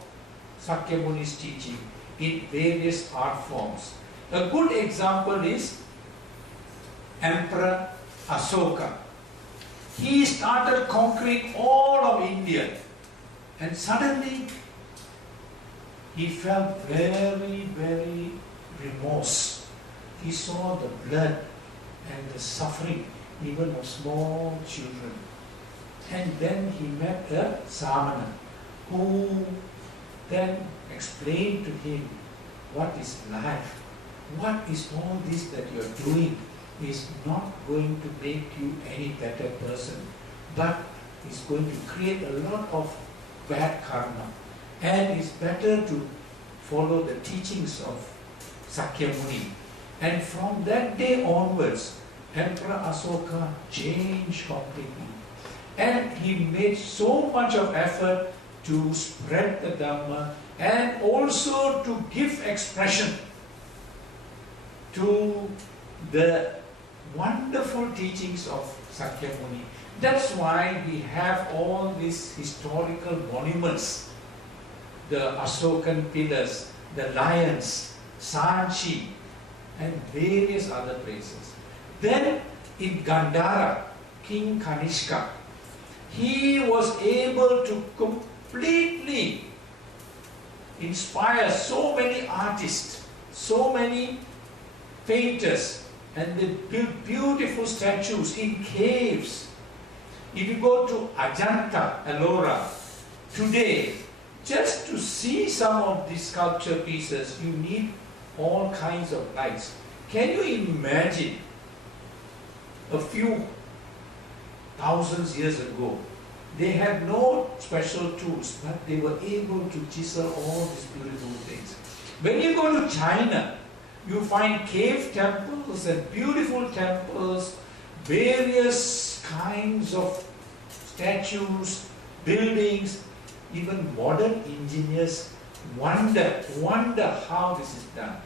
Sakyamuni's teaching in various art forms. A good example is Emperor Asoka. He started conquering all of India, and suddenly he felt very remorse. He saw the blood and the suffering even of small children. And then he met a Samana who then explained to him what is life, what is all this that you are doing is not going to make you any better person, but is going to create a lot of bad karma. And it's better to follow the teachings of Sakyamuni. And from that day onwards, Emperor Asoka changed completely. And he made so much of effort to spread the Dhamma and also to give expression to the wonderful teachings of Sakyamuni. That's why we have all these historical monuments, the Asokan pillars, the lions, Sanchi, and various other places. Then in Gandhara, King Kanishka, he was able to completely inspire so many artists, so many painters, and they built beautiful statues in caves. If you go to Ajanta, Ellora, today, just to see some of these sculpture pieces, you need all kinds of lights. Can you imagine a few thousands years ago, they had no special tools, but they were able to chisel all these beautiful things. When you go to China, you find cave temples and beautiful temples, various kinds of statues, buildings. Even modern engineers wonder how this is done.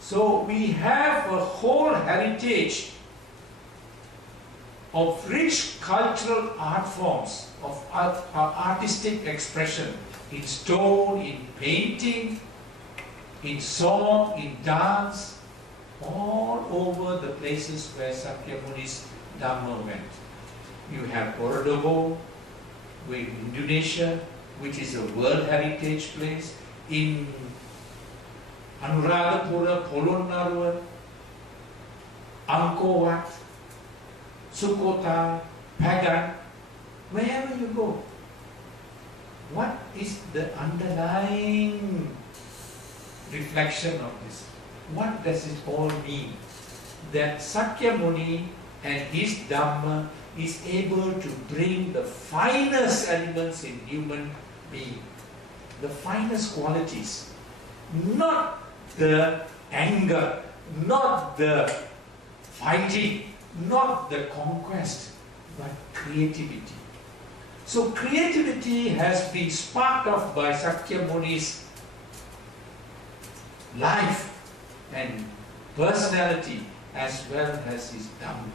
So we have a whole heritage of rich cultural art forms, of artistic expression in stone, in painting, in song, in dance, all over the places where Sakyamuni's Dhamma went. You have Borodobo in Indonesia, which is a World Heritage place, in Anuradhapura, Polonnaruwa, Angkor Wat, Sukhothai, Pagan, wherever you go. What is the underlying reflection of this? What does it all mean? That Sakyamuni and his Dhamma is able to bring the finest elements in human being, the finest qualities. not the anger, not the fighting, not the conquest, but creativity. So creativity has been sparked off by Sakyamuni's life and personality as well as his Dhamma.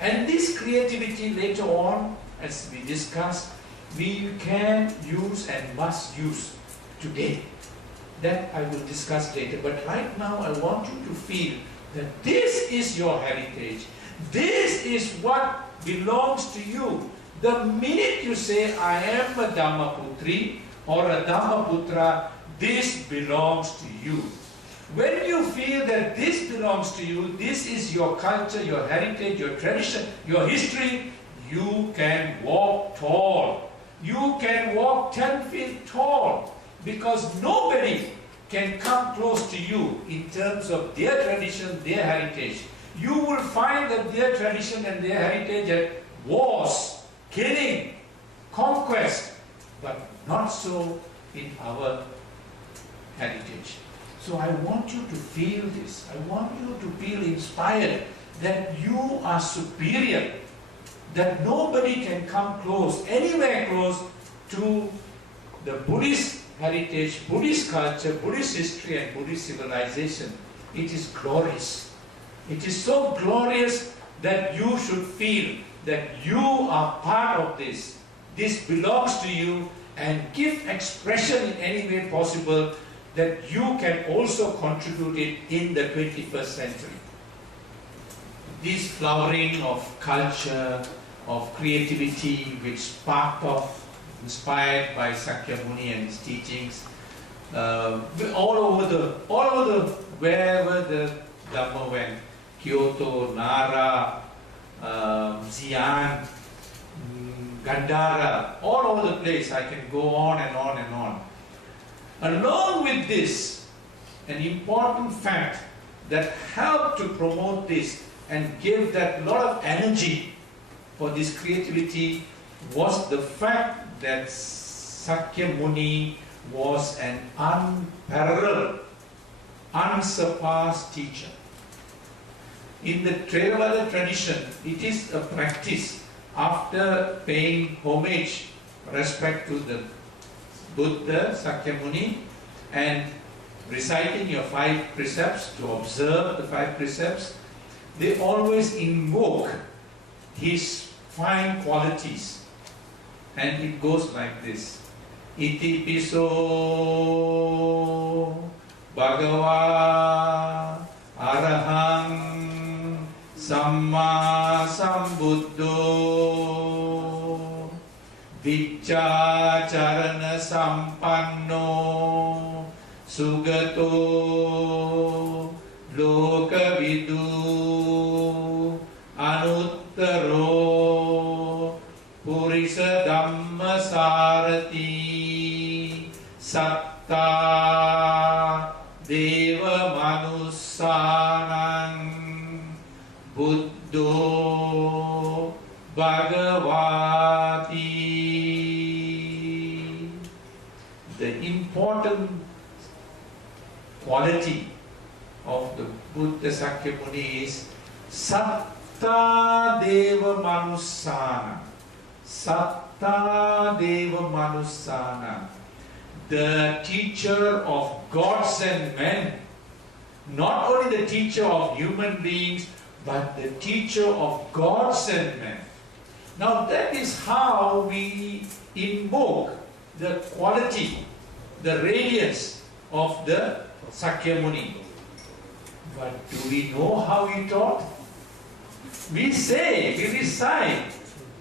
And this creativity later on, as we discussed, we can use and must use today. That I will discuss later. But right now I want you to feel that this is your heritage. This is what belongs to you. The minute you say, I am a Dhammaputri or a Dhammaputra, this belongs to you. When you feel that this belongs to you, this is your culture, your heritage, your tradition, your history, you can walk tall. You can walk 10 feet tall, because nobody can come close to you in terms of their tradition, their heritage. You will find that their tradition and their heritage are wars, killing, conquest, but not so in our heritage. So I want you to feel this. I want you to feel inspired that you are superior, that nobody can come close, anywhere close to the Buddhist heritage, Buddhist culture, Buddhist history and Buddhist civilization. It is glorious. It is so glorious that you should feel that you are part of this. This belongs to you, and give expression in any way possible that you can also contribute it in the 21st century. This flowering of culture, of creativity, which sparked off, inspired by Sakyamuni and his teachings, all over the wherever the Dhamma went, Kyoto, Nara, Xi'an, Gandhara, all over the place. I can go on and on and on. Along with this, an important fact that helped to promote this and give that lot of energy for this creativity was the fact that Sakyamuni was an unparalleled, unsurpassed teacher. In the Theravada tradition, it is a practice, after paying homage, respect to the Buddha, Sakyamuni, and reciting your 5 precepts, to observe the 5 precepts, they always invoke his fine qualities. And it goes like this. Iti piso Bhagava Arahang Samma Sambuddho Vicca Charana Sampanno Sugato Lokavidu Anuttaro Purisa Dhamma Sarati Satta Deva Manusanang Buddho Bhagavati. The important quality of the Buddha Sakyamuni is Satta Deva Manusana. Satta Deva Manusana. The teacher of gods and men. Not only the teacher of human beings, but the teacher of gods and men. Now that is how we invoke the quality, the radiance of the Sakyamuni. But do we know how he taught? We say, we recite,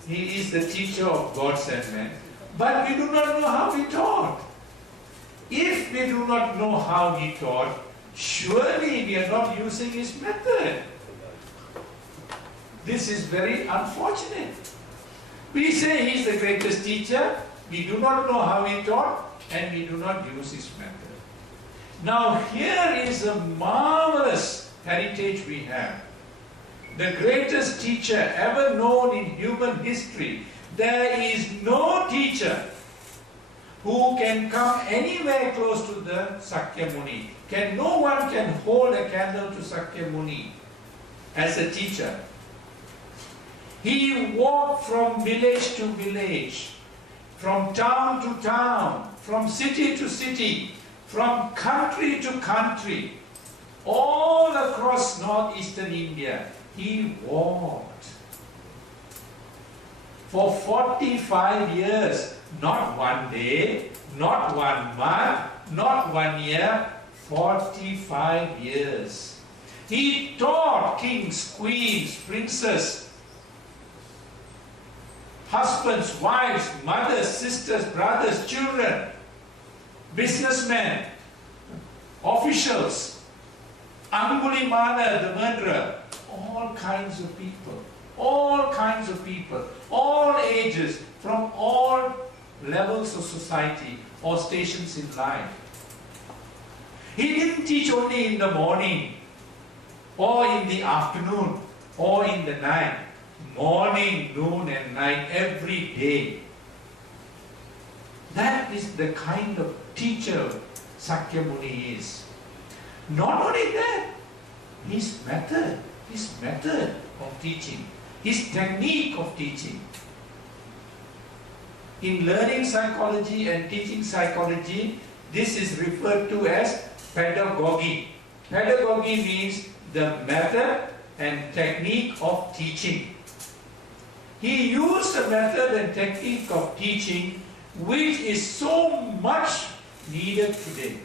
he is the teacher of gods and men, but we do not know how he taught. If we do not know how he taught, surely we are not using his method. This is very unfortunate. We say he is the greatest teacher, we do not know how he taught, and we do not use his method. Now here is a marvelous heritage we have. The greatest teacher ever known in human history. There is no teacher who can come anywhere close to the Sakyamuni. No one can hold a candle to Sakyamuni as a teacher. He walked from village to village, from town to town, from city to city, from country to country, all across northeastern India. He walked for 45 years, not one day, not 1 month, not 1 year, 45 years. He taught kings, queens, princes, husbands, wives, mothers, sisters, brothers, children, businessmen, officials, Angulimala the murderer, all kinds of people, all ages, from all levels of society or stations in life. He didn't teach only in the morning, or in the afternoon, or in the night. Morning, noon and night, every day. That is the kind of teacher Sakyamuni is. Not only that, his method of teaching, his technique of teaching. In learning psychology and teaching psychology, this is referred to as pedagogy. Pedagogy means the method and technique of teaching. He used a method and technique of teaching which is so much needed today.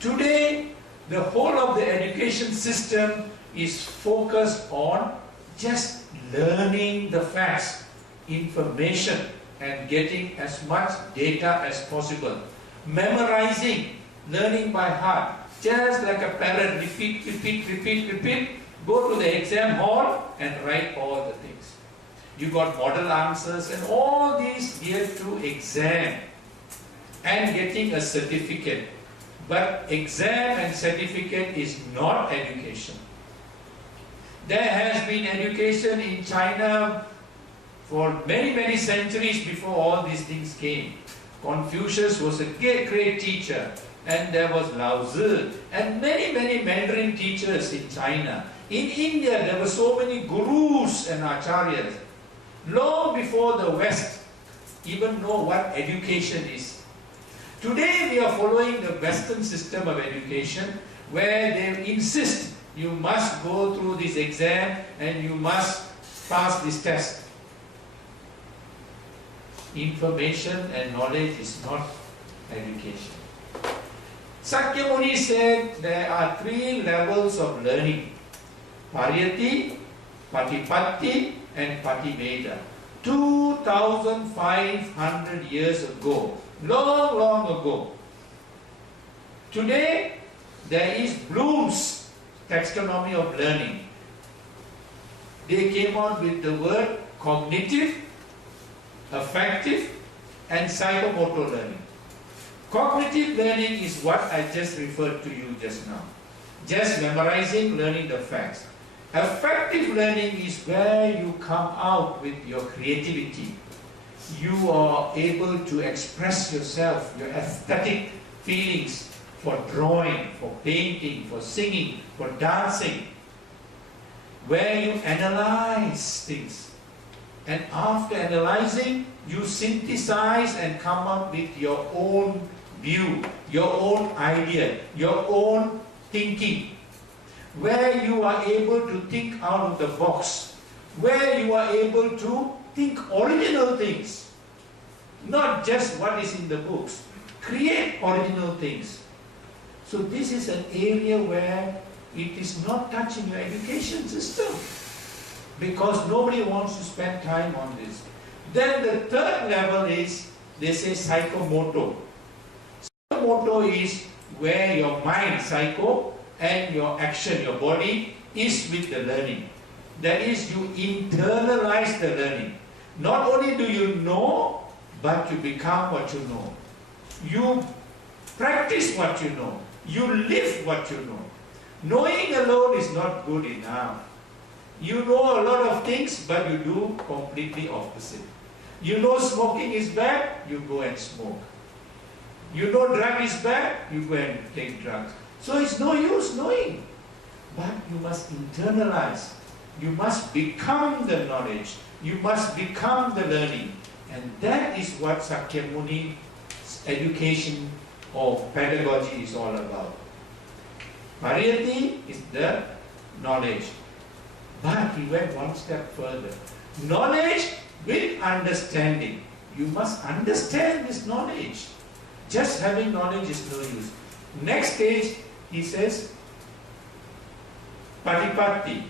Today, the whole of the education system is focused on just learning the facts, information, and getting as much data as possible. Memorizing, learning by heart, just like a parrot, repeat, go to the exam hall and write all the things. You got model answers and all these geared to exam and getting a certificate. But exam and certificate is not education. There has been education in China for many centuries before all these things came. Confucius was a great teacher, and there was Lao Tzu, and many Mandarin teachers in China. In India, there were so many gurus and acharyas. Long before the West even know what education is. Today we are following the Western system of education, where they insist you must go through this exam and you must pass this test. Information and knowledge is not education. Sakyamuni said there are 3 levels of learning: Pariyati, Patipatti, and Pativeda. 2,500 years ago, long ago. Today, there is Bloom's taxonomy of learning. They came out with the word cognitive, affective, and psychomotor learning. Cognitive learning is what I just referred to you just now. Just memorizing, learning the facts. Affective learning is where you come out with your creativity. You are able to express yourself, your aesthetic feelings for drawing, for painting, for singing, for dancing. Where you analyze things. And after analyzing, you synthesize and come up with your own view, your own idea, your own thinking. Where you are able to think out of the box, where you are able to think original things, not just what is in the books. Create original things. So this is an area where it is not touching your education system, because nobody wants to spend time on this. Then the 3rd level is, they say, psychomotor. Psychomotor is where your mind, psycho, and your action, your body, is with the learning. That is, you internalize the learning. Not only do you know, but you become what you know. You practice what you know. You live what you know. Knowing alone is not good enough. You know a lot of things, but you do completely opposite. You know smoking is bad, you go and smoke. You know drug is bad, you go and take drugs. So it's no use knowing. But you must internalize. You must become the knowledge. You must become the learning. And that is what Sakyamuni's education or pedagogy is all about. Pariyati is the knowledge. But he went one step further. Knowledge with understanding. You must understand this knowledge. Just having knowledge is no use. Next stage, he says, Patipatti,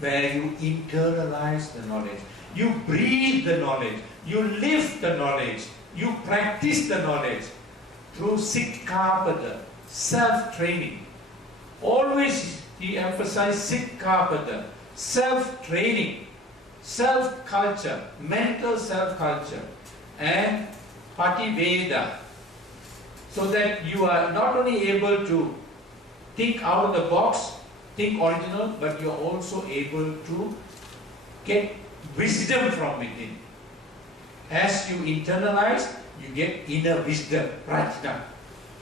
where you internalize the knowledge. You breathe the knowledge. You live the knowledge. You practice the knowledge through Sikkhapada, self-training. Always he emphasized Sikkhapada, self-training, self-culture, mental self-culture, and Pativeda, so that you are not only able to think out of the box, think original, but you are also able to get wisdom from within. As you internalize, you get inner wisdom, prajna.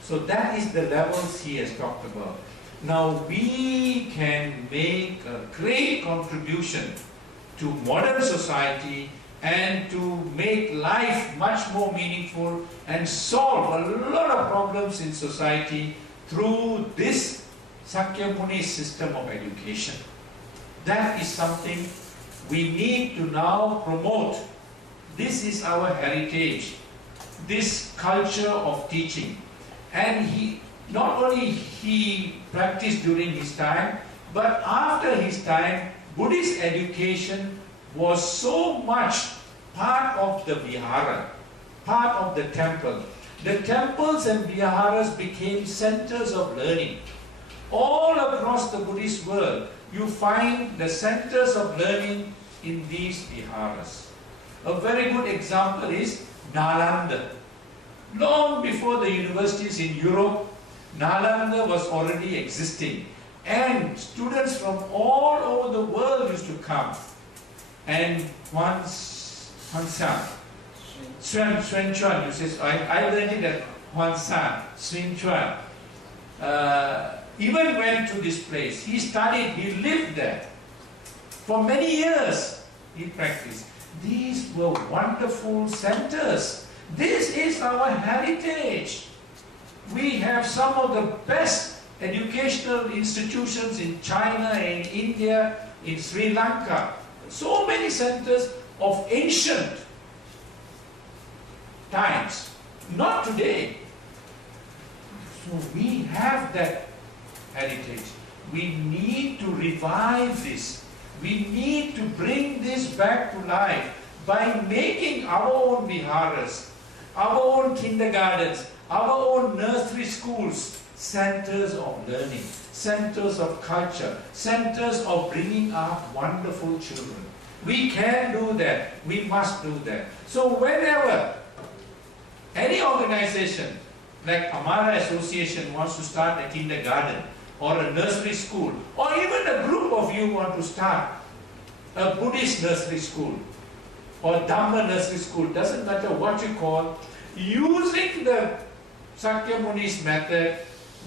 So that is the levels he has talked about. Now we can make a great contribution to modern society and to make life much more meaningful and solve a lot of problems in society through this Sakyamuni system of education. That is something we need to now promote. This is our heritage, this culture of teaching. And not only he practiced during his time, but after his time, Buddhist education was so much part of the vihara, part of the temple. The temples and viharas became centers of learning. All across the Buddhist world, you find the centers of learning in these viharas. A very good example is Nalanda. Long before the universities in Europe, Nalanda was already existing. And students from all over the world used to come. And Xuan Chuan, you say, I learned it at Huanshan, Xuan Chuan. Even went to this place. He studied, he lived there. For many years, he practiced. These were wonderful centers. This is our heritage. We have some of the best educational institutions in China, in India, in Sri Lanka. So many centers of ancient times. Not today. So we have that heritage. We need to revive this. We need to bring this back to life by making our own viharas, our own kindergartens, our own nursery schools, centers of learning, centers of culture, centers of bringing up wonderful children. We can do that. We must do that. So whenever any organization like Amara Association wants to start a kindergarten or a nursery school, or even a group of you want to start a Buddhist nursery school or Dhamma nursery school, doesn't matter what you call, using the Sakyamuni's method,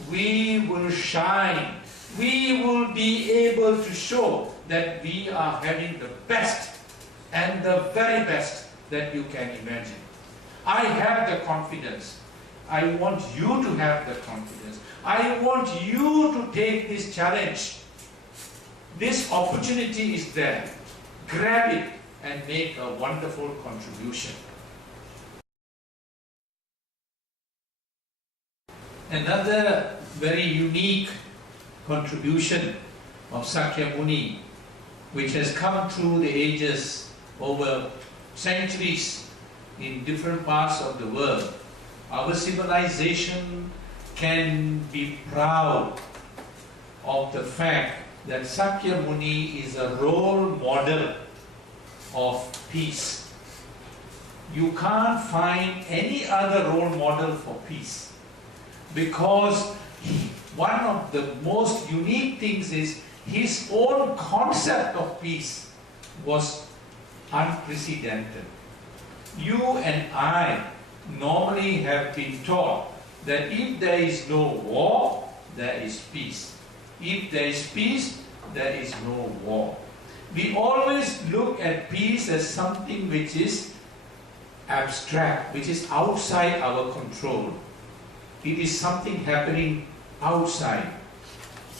we will shine. We will be able to show that we are having the best and the very best that you can imagine. I have the confidence. I want you to have the confidence. I want you to take this challenge. This opportunity is there. Grab it and make a wonderful contribution. Another very unique contribution of Sakyamuni, which has come through the ages over centuries in different parts of the world. Our civilization can be proud of the fact that Sakyamuni is a role model of peace. You can't find any other role model for peace, because one of the most unique things is his own concept of peace was unprecedented. You and I normally have been taught that if there is no war, there is peace. If there is peace, there is no war. We always look at peace as something which is abstract, which is outside our control. It is something happening outside.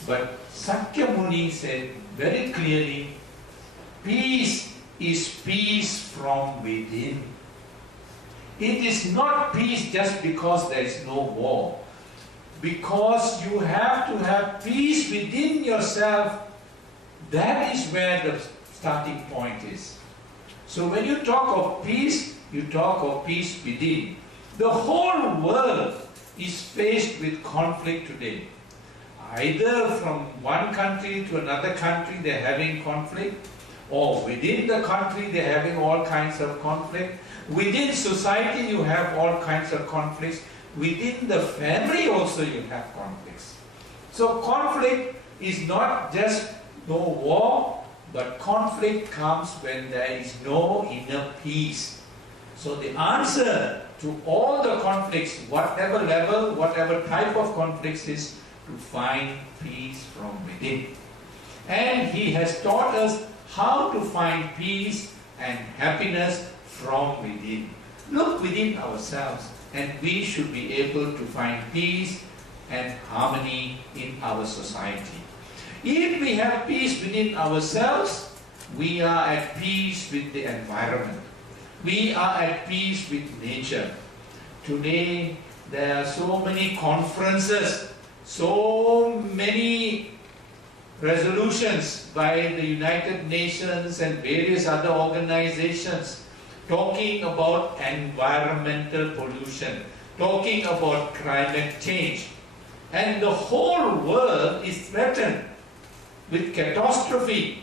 But Sakyamuni said very clearly, peace is peace from within. It is not peace just because there is no war. Because you have to have peace within yourself. That is where the starting point is. So when you talk of peace, you talk of peace within. The whole world is faced with conflict today. Either from one country to another country they're having conflict, or within the country they're having all kinds of conflict. Within society you have all kinds of conflicts. Within the family also you have conflicts. So conflict is not just no war, but conflict comes when there is no inner peace. So the answer to all the conflicts, whatever level, whatever type of conflicts, is to find peace from within. And he has taught us how to find peace and happiness from within. Look within ourselves and we should be able to find peace and harmony in our society. If we have peace within ourselves, we are at peace with the environment. We are at peace with nature. Today there are so many conferences, so many resolutions by the United Nations and various other organizations talking about environmental pollution, talking about climate change. And the whole world is threatened with catastrophe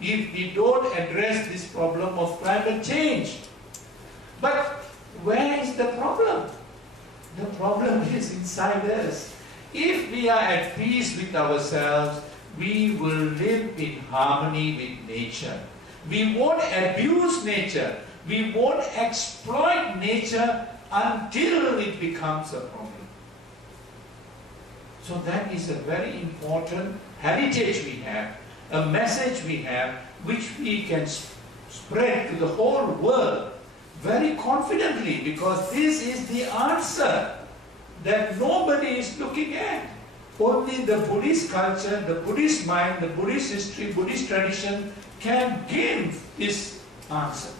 if we don't address this problem of climate change. But where is the problem? The problem is inside us. If we are at peace with ourselves, we will live in harmony with nature. We won't abuse nature. We won't exploit nature until it becomes a problem. So that is a very important heritage we have, a message we have, which we can spread to the whole world very confidently, because this is the answer that nobody is looking at. Only the Buddhist culture, the Buddhist mind, the Buddhist history, Buddhist tradition can give this answer.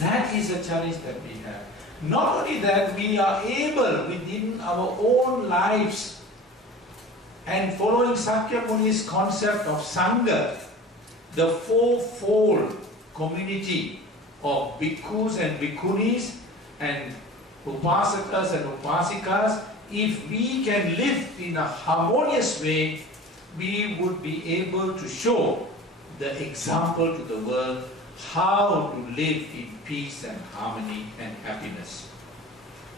That is a challenge that we have. Not only that, we are able within our own lives, and following Sakyamuni's concept of Sangha, the fourfold community of bhikkhus and bhikkhunis and upasakas and upasikas, if we can live in a harmonious way, we would be able to show the example to the world how to live in peace and harmony and happiness.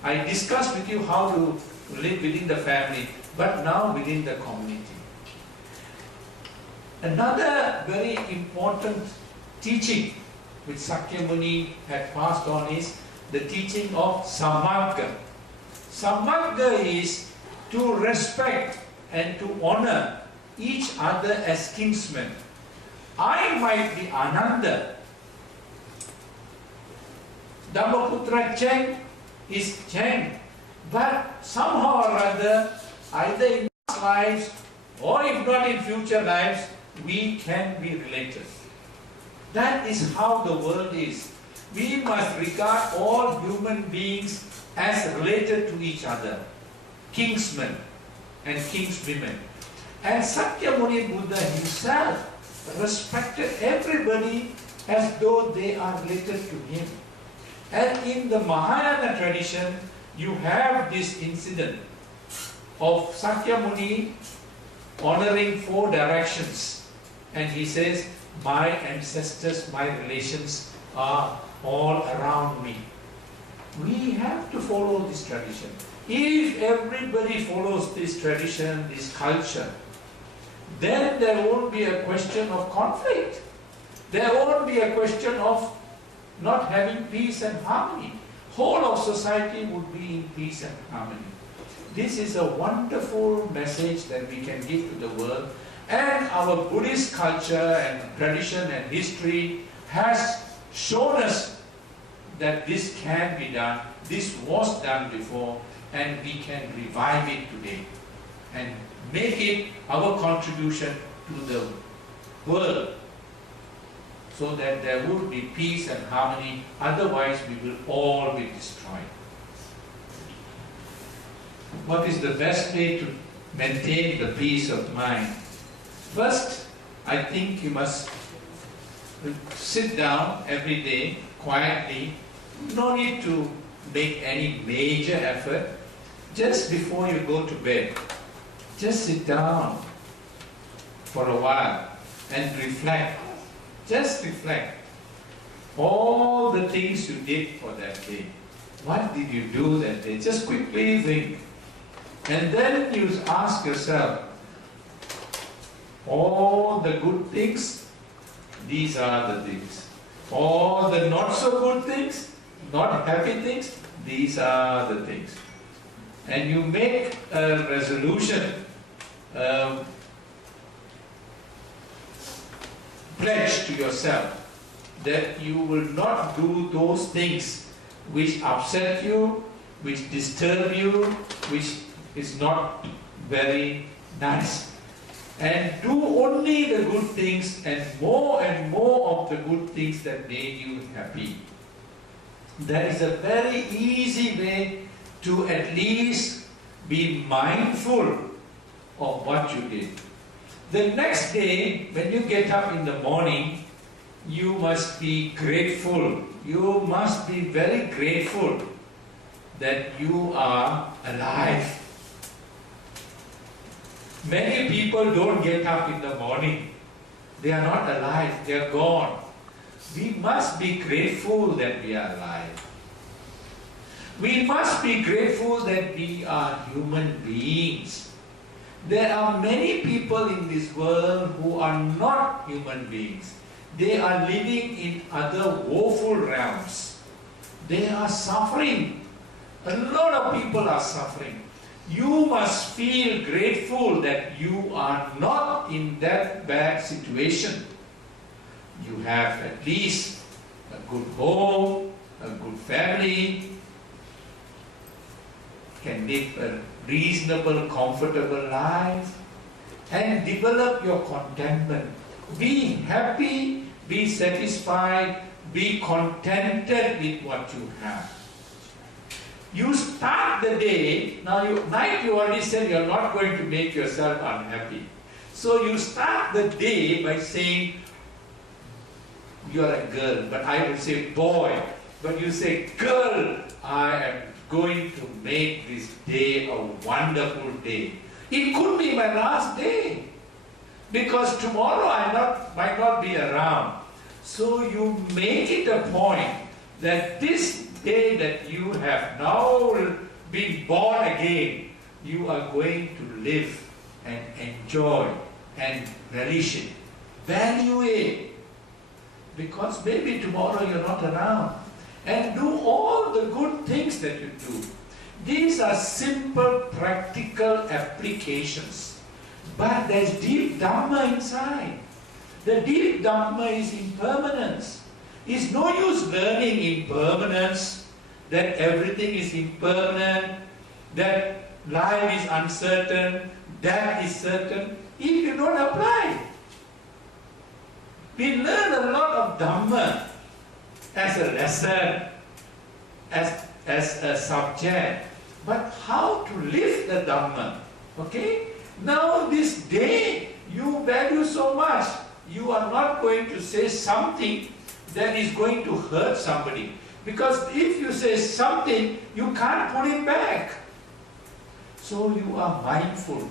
I discussed with you how to live within the family, but now within the community. Another very important teaching which Sakyamuni had passed on is the teaching of Samagga. Samagga is to respect and to honor each other as kinsmen. I might be Ananda. Dhammaputra Cheng is Cheng. But somehow or other, either in past lives or if not in future lives, we can be related. That is how the world is. We must regard all human beings as related to each other, kingsmen and kingswomen. And Sakyamuni Buddha himself respected everybody as though they are related to him. And in the Mahayana tradition, you have this incident of Sakyamuni honoring 4 directions. And he says, my ancestors, my relations are all around me. We have to follow this tradition. If everybody follows this tradition, this culture, then there won't be a question of conflict. There won't be a question of not having peace and harmony. Whole of society would be in peace and harmony. This is a wonderful message that we can give to the world, and our Buddhist culture and tradition and history has shown us that this can be done, this was done before, and we can revive it today and make it our contribution to the world, so that there would be peace and harmony. Otherwise we will all be destroyed. What is the best way to maintain the peace of mind? First, I think you must sit down every day quietly. No need to make any major effort. Just before you go to bed, just sit down for a while and reflect. Just reflect. All the things you did for that day. What did you do that day? Just quickly think. And then you ask yourself, all the good things, these are the things. All the not so good things, not happy things, these are the things. And you make a resolution, pledge to yourself that you will not do those things which upset you, which disturb you, which is not very nice. And do only the good things and more of the good things that made you happy. That is a very easy way to at least be mindful of what you did. The next day, when you get up in the morning, you must be grateful. You must be very grateful that you are alive. Many people don't get up in the morning. They are not alive. They are gone. We must be grateful that we are alive. We must be grateful that we are human beings. There are many people in this world who are not human beings. They are living in other woeful realms. They are suffering. A lot of people are suffering. You must feel grateful that you are not in that bad situation. You have at least a good home, a good family, can live a reasonable, comfortable life, and develop your contentment. Be happy, be satisfied, be contented with what you have. You start the day, now night you already said you are not going to make yourself unhappy. So you start the day by saying, you are a girl, but I will say boy. But you say, girl, I am going to make this day a wonderful day. It could be my last day, because tomorrow I might not be around. So you make it a point that this day that you have now been born again, you are going to live and enjoy and relish it. Value it. Because maybe tomorrow you're not around. And do all the good things that you do. These are simple, practical applications. But there's deep Dhamma inside. The deep Dhamma is impermanence. It's no use learning impermanence, that everything is impermanent, that life is uncertain, death is certain, if you don't apply. We learn a lot of Dhamma as a lesson, as a subject, but how to live the Dhamma, okay? Now this day, you value so much, you are not going to say something that is going to hurt somebody. Because if you say something, you can't put it back. So you are mindful.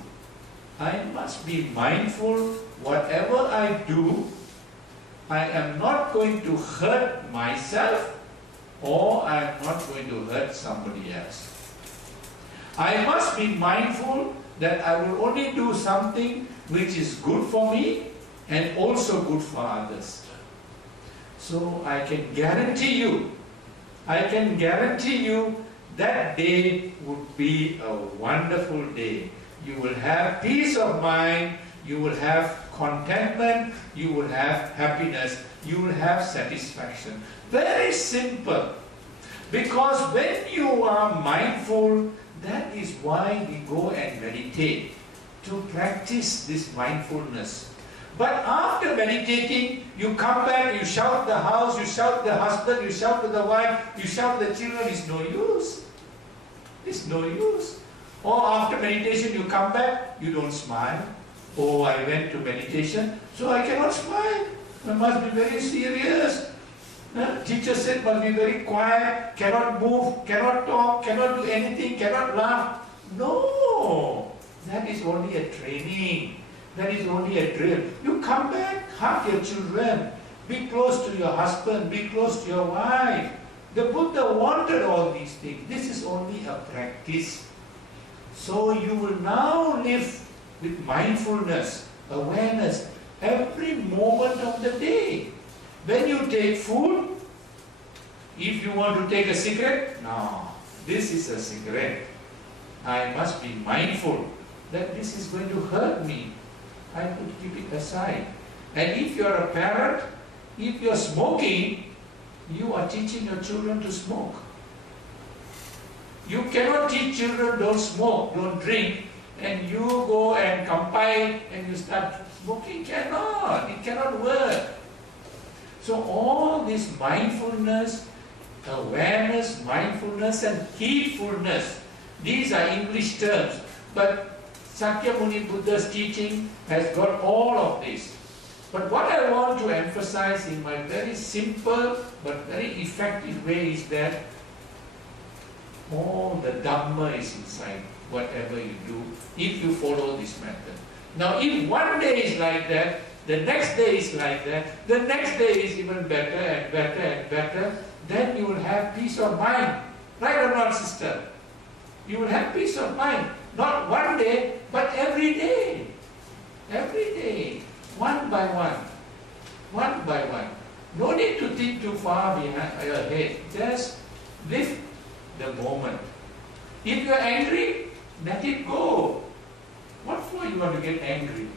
I must be mindful, whatever I do, I am not going to hurt myself, or I am not going to hurt somebody else. I must be mindful that I will only do something which is good for me and also good for others. So I can guarantee you that day would be a wonderful day. You will have peace of mind, you will have contentment, you will have happiness, you will have satisfaction. Very simple. Because when you are mindful, that is why we go and meditate, to practice this mindfulness. But after meditating, you come back, you shout the house, you shout the husband, you shout to the wife, you shout the children, it's no use. It's no use. Or after meditation, you come back, you don't smile. Oh, I went to meditation, so I cannot smile. I must be very serious. Teacher said must be very quiet, cannot move, cannot talk, cannot do anything, cannot laugh. No, that is only a training. That is only a drill. You come back, hug your children, be close to your husband, be close to your wife. The Buddha wanted all these things. This is only a practice. So you will now live with mindfulness, awareness, every moment of the day. When you take food, if you want to take a cigarette, no, this is a cigarette. I must be mindful that this is going to hurt me. I could keep it aside. And if you are a parent, if you are smoking, you are teaching your children to smoke. You cannot teach children don't smoke, don't drink, and you go and combine and you start smoking. Cannot. It cannot work. So all this mindfulness, awareness, mindfulness and heedfulness, these are English terms, but Sakyamuni Buddha's teaching has got all of this. But what I want to emphasize in my very simple but very effective way is that all the Dhamma is inside, whatever you do, if you follow this method. Now if one day is like that, the next day is like that, the next day is even better and better and better, then you will have peace of mind. Right or not, sister? You will have peace of mind. Not one day, but every day. Every day. One by one. One by one. No need to think too far behind your head. Just live the moment. If you are angry, let it go. What for you want to get angry?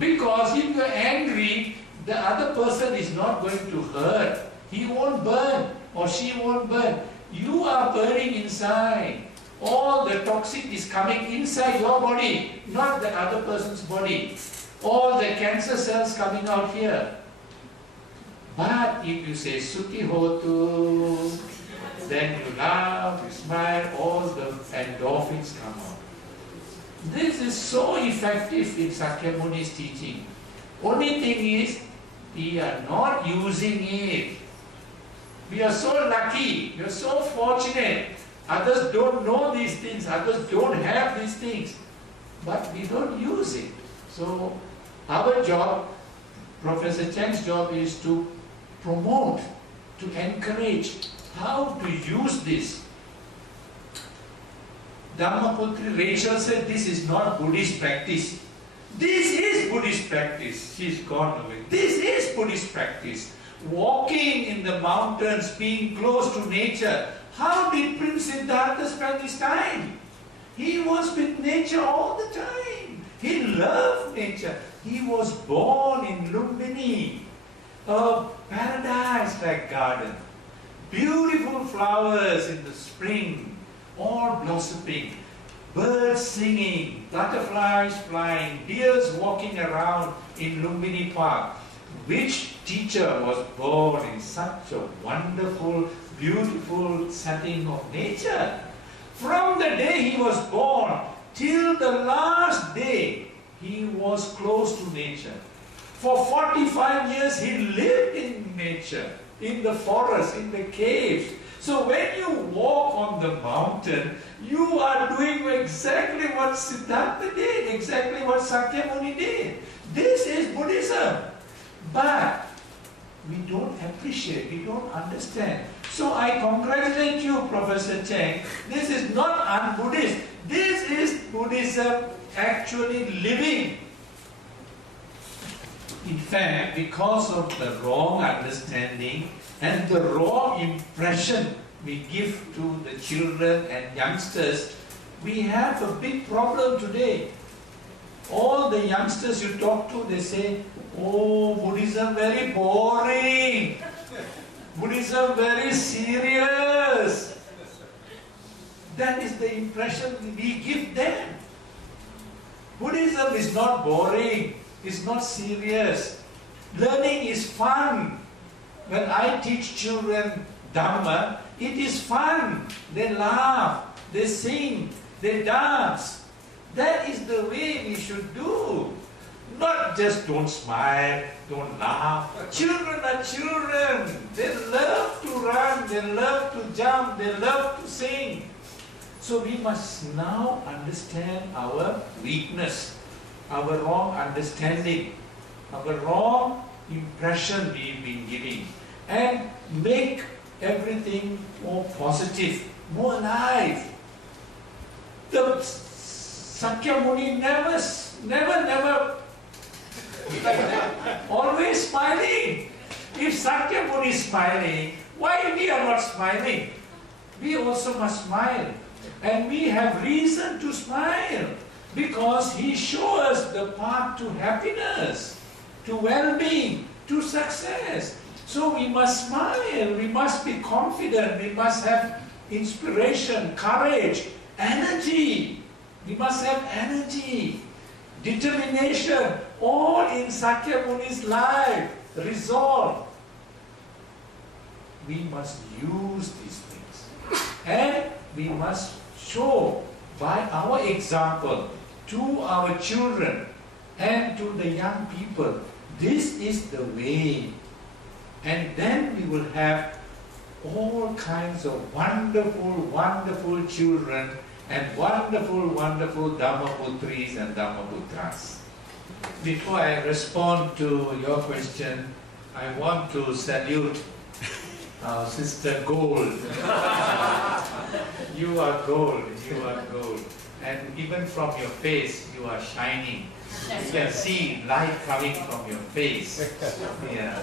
Because if you are angry, the other person is not going to hurt. He won't burn or she won't burn. You are burning inside. All the toxic is coming inside your body, not the other person's body. All the cancer cells coming out here. But if you say Sukhi Hotu, then you laugh, you smile, all the endorphins come out. This is so effective in Sakyamuni's teaching. Only thing is, we are not using it. We are so lucky, we are so fortunate. Others don't know these things, others don't have these things. But we don't use it. So our job, Professor Cheng's job is to promote, to encourage how to use this. Dharmaputri Rachel said this is not Buddhist practice. This is Buddhist practice. She's gone away. This is Buddhist practice. Walking in the mountains, being close to nature. How did Prince Siddhartha spend his time? He was with nature all the time. He loved nature. He was born in Lumbini, a paradise-like garden. Beautiful flowers in the spring, all blossoming, birds singing, butterflies flying, deers walking around in Lumbini Park. Which teacher was born in such a wonderful, beautiful setting of nature? From the day he was born till the last day, he was close to nature. For 45 years he lived in nature, in the forest, in the caves. So when you walk on the mountain, you are doing exactly what Siddhartha did, exactly what Sakyamuni did. This is Buddhism. But we don't appreciate, we don't understand. So I congratulate you, Professor Cheng. This is not un-Buddhist. This is Buddhism actually living. In fact, because of the wrong understanding and the wrong impression we give to the children and youngsters, we have a big problem today. All the youngsters you talk to, they say, oh, Buddhism very boring. Buddhism very serious. That is the impression we give them. Buddhism is not boring. It's not serious. Learning is fun. When I teach children Dhamma, it is fun. They laugh, they sing, they dance. That is the way we should do. Not just don't smile, don't laugh. Children are children. They love to run, they love to jump, they love to sing. So we must now understand our weakness, our wrong understanding, our wrong impression we've been giving, and make everything more positive, more alive. The Sakyamuni never, always smiling. If Sakyamuni is smiling, why we are not smiling? We also must smile. And we have reason to smile because he shows us the path to happiness, to well-being, to success. So we must smile, we must be confident, we must have inspiration, courage, energy. We must have energy, determination, all in Sakyamuni's life, resolve. We must use these things. And we must show by our example to our children and to the young people, this is the way. And then we will have all kinds of wonderful, wonderful children and wonderful, wonderful Dhammaputris and Dhammaputras. Before I respond to your question, I want to salute our sister Gold. You are gold, you are gold. And even from your face, you are shining. You can see light coming from your face. Yeah.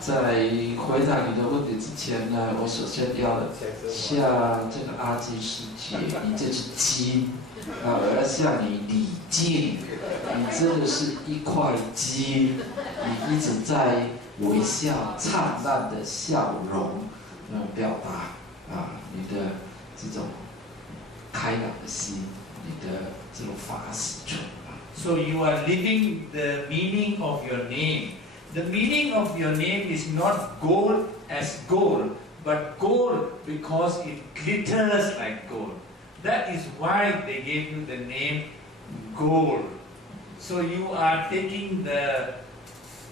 在回答你的问题之前呢，我首先要向这个阿基师姐，你这是金，我要向你礼敬，你真的是一块金，你一直在微笑、灿烂的笑容，表达你的这种开朗的心，你的这种法喜存。So you are living the meaning of your name. The meaning of your name is not gold as gold, but gold because it glitters like gold. That is why they gave you the name gold. So you are taking the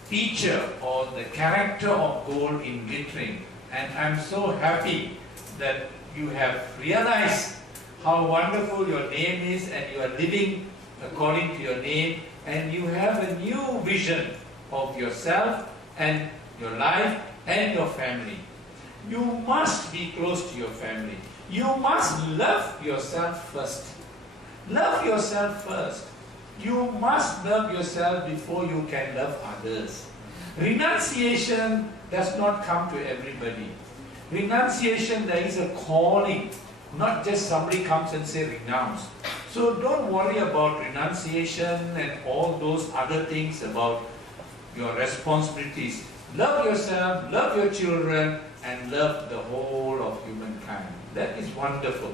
feature or the character of gold in glittering. And I'm so happy that you have realized how wonderful your name is and you are living according to your name and you have a new vision of yourself and your life and your family. You must be close to your family. You must love yourself first. Love yourself first. You must love yourself before you can love others. Renunciation does not come to everybody. Renunciation, there is a calling. Not just somebody comes and say renounce. So don't worry about renunciation and all those other things about your responsibilities. Love yourself, love your children, and love the whole of humankind. That is wonderful.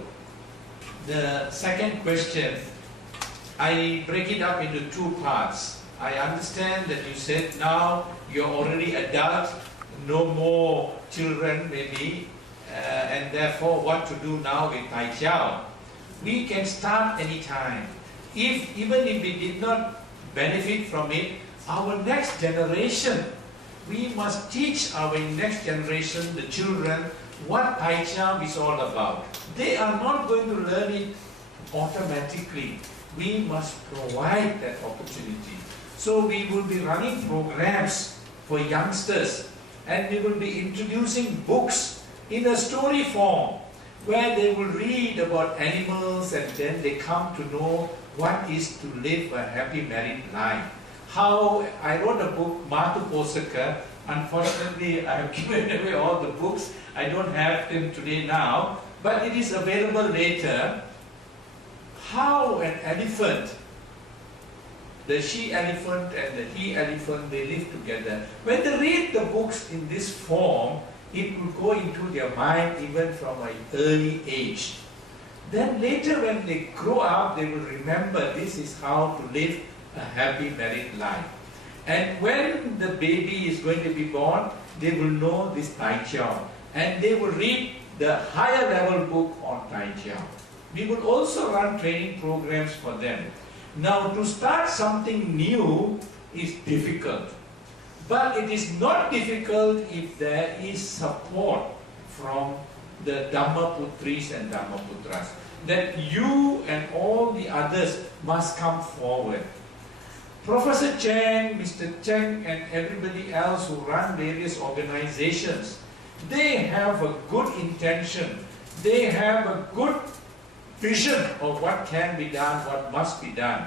The second question, I break it up into two parts. I understand that you said now you're already adult, no more children maybe, and therefore what to do now with Tai Chiao. We can start anytime. Even if we did not benefit from it, our next generation, we must teach our next generation, the children, what Tai Chiao is all about. They are not going to learn it automatically. We must provide that opportunity. So we will be running programs for youngsters and we will be introducing books in a story form. where they will read about animals and then they come to know what is to live a happy married life. How I wrote a book, Matu Posaka. Unfortunately, I have given away all the books. I don't have them today now, but it is available later. How an elephant, the she-elephant and the he-elephant, they live together. When they read the books in this form, it will go into their mind even from an early age. Then later when they grow up, they will remember this is how to live a happy married life. And when the baby is going to be born, they will know this Tai Chiao. And they will read the higher level book on Tai Chiao. We will also run training programs for them. Now, to start something new is difficult. But it is not difficult if there is support from the Dhammaputris and Dhammaputras. That you and all the others must come forward. Professor Cheng, Mr. Cheng and everybody else who run various organizations, they have a good intention. They have a good vision of what can be done, what must be done.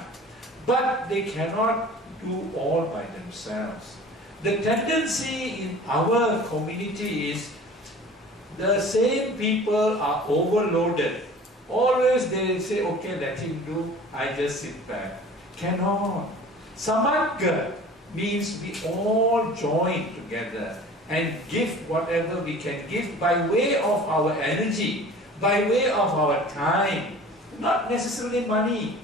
But they cannot do all by themselves. The tendency in our community is the same people are overloaded. Always they say, okay, let him do, I just sit back. Cannot. Samagga means we all join together and give whatever we can give by way of our energy, by way of our time, not necessarily money,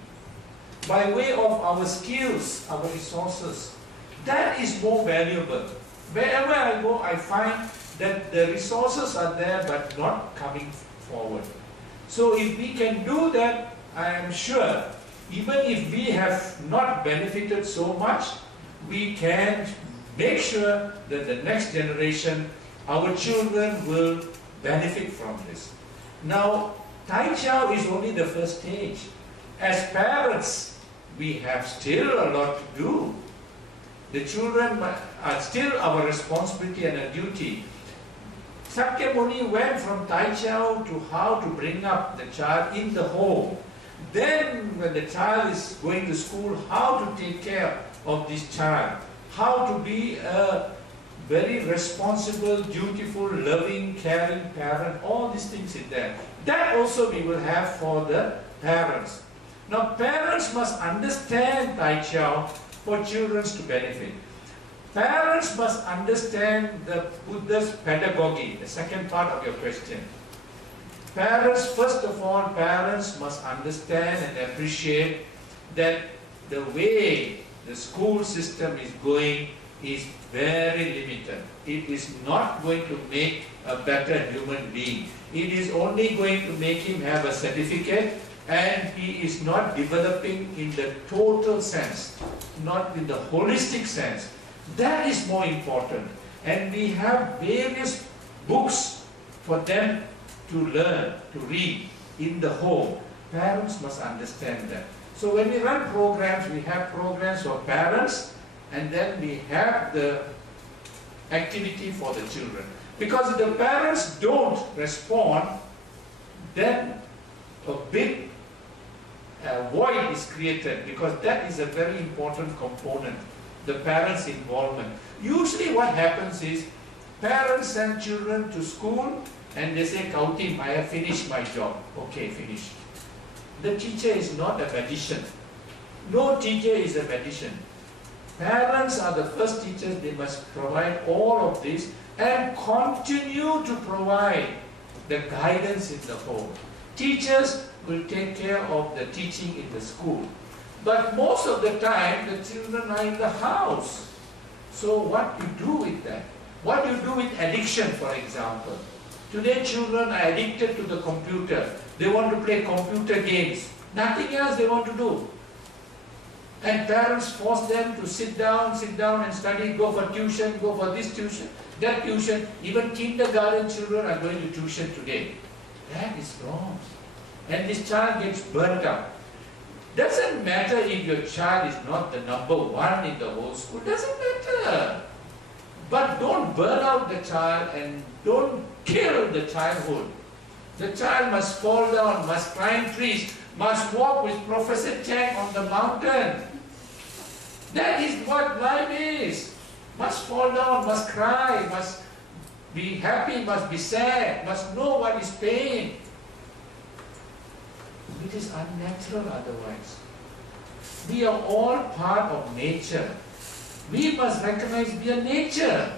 by way of our skills, our resources. That is more valuable. Wherever I go, I find that the resources are there but not coming forward. So if we can do that, I am sure, even if we have not benefited so much, we can make sure that the next generation, our children, will benefit from this. Now, Tai Chiao is only the first stage. As parents, we have still a lot to do. The children are still our responsibility and a duty. Sakyamuni went from Tai Chiao to how to bring up the child in the home. Then when the child is going to school, how to take care of this child. How to be a very responsible, dutiful, loving, caring parent. All these things in there. That also we will have for the parents. Now parents must understand Tai Chiao for children to benefit. Parents must understand the Buddha's pedagogy, the second part of your question. Parents, first of all, parents must understand and appreciate that the way the school system is going is very limited. It is not going to make a better human being. It is only going to make him have a certificate, and he is not developing in the total sense, not in the holistic sense. That is more important. And we have various books for them to learn, to read in the home. Parents must understand that. So when we run programs, we have programs for parents, and then we have the activity for the children. Because if the parents don't respond, then a big void is created, because that is a very important component, the parents' involvement. Usually what happens is, parents send children to school and they say, Kautim, I have finished my job. Okay, finished. The teacher is not a magician. No teacher is a magician. Parents are the first teachers. They must provide all of this and continue to provide the guidance in the home. Teachers will take care of the teaching in the school. But most of the time, the children are in the house. So what you do with that? What you do with addiction, for example? Today children are addicted to the computer. They want to play computer games. Nothing else they want to do. And parents force them to sit down and study, go for tuition, go for this tuition, that tuition. Even kindergarten children are going to tuition today. That is wrong. And this child gets burnt out. Doesn't matter if your child is not the number one in the whole school. Doesn't matter. But don't burn out the child and don't kill the childhood. The child must fall down, must climb trees, must walk with Professor Chang on the mountain. That is what life is. Must fall down, must cry, must be happy, must be sad, must know what is pain. It is unnatural otherwise. We are all part of nature. We must recognize we are nature.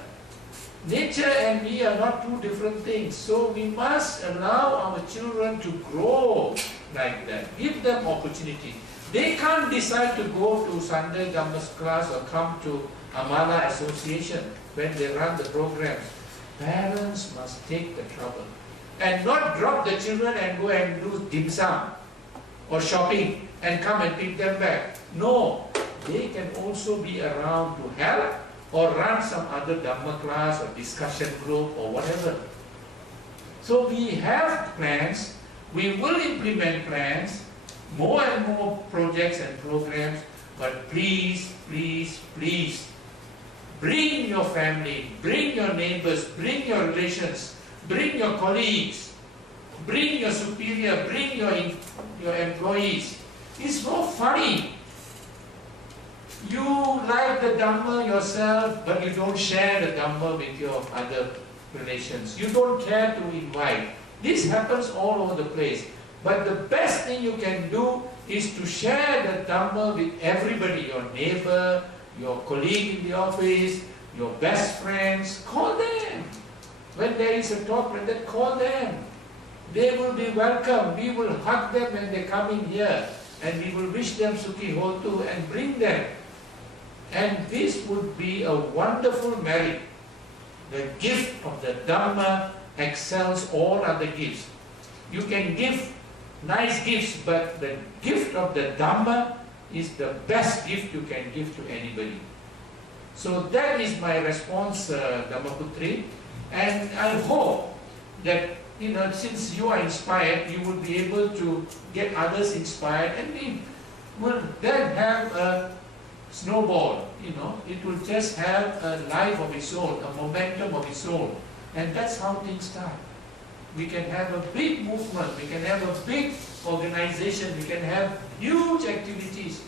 Nature and we are not two different things. So we must allow our children to grow like that. Give them opportunity. They can't decide to go to Sunday Dhamma class or come to Amala Association when they run the programs. Parents must take the trouble and not drop the children and go and do dim sum or shopping and come and pick them back. No, they can also be around to help or run some other Dhamma class or discussion group or whatever. So we have plans, we will implement plans, more and more projects and programs, but please, please, please, bring your family, bring your neighbors, bring your relations, bring your colleagues, bring your superior, bring your employees. It's so funny. You like the Dhamma yourself, but you don't share the Dhamma with your other relations. You don't care to invite. This happens all over the place. But the best thing you can do is to share the Dhamma with everybody, your neighbor, your colleague in the office, your best friends. Call them. When there is a talk like that, call them. They will be welcome. We will hug them when they come in here. And we will wish them Sukhi Hotu and bring them. And this would be a wonderful merit. The gift of the Dhamma excels all other gifts. You can give nice gifts, but the gift of the Dhamma is the best gift you can give to anybody. So that is my response, Dhammaputri. And I hope that, since you are inspired, you will be able to get others inspired, and we will then have a snowball, it will just have a life of its own, a momentum of its own. And that's how things start. We can have a big movement, we can have a big organization, we can have huge activities.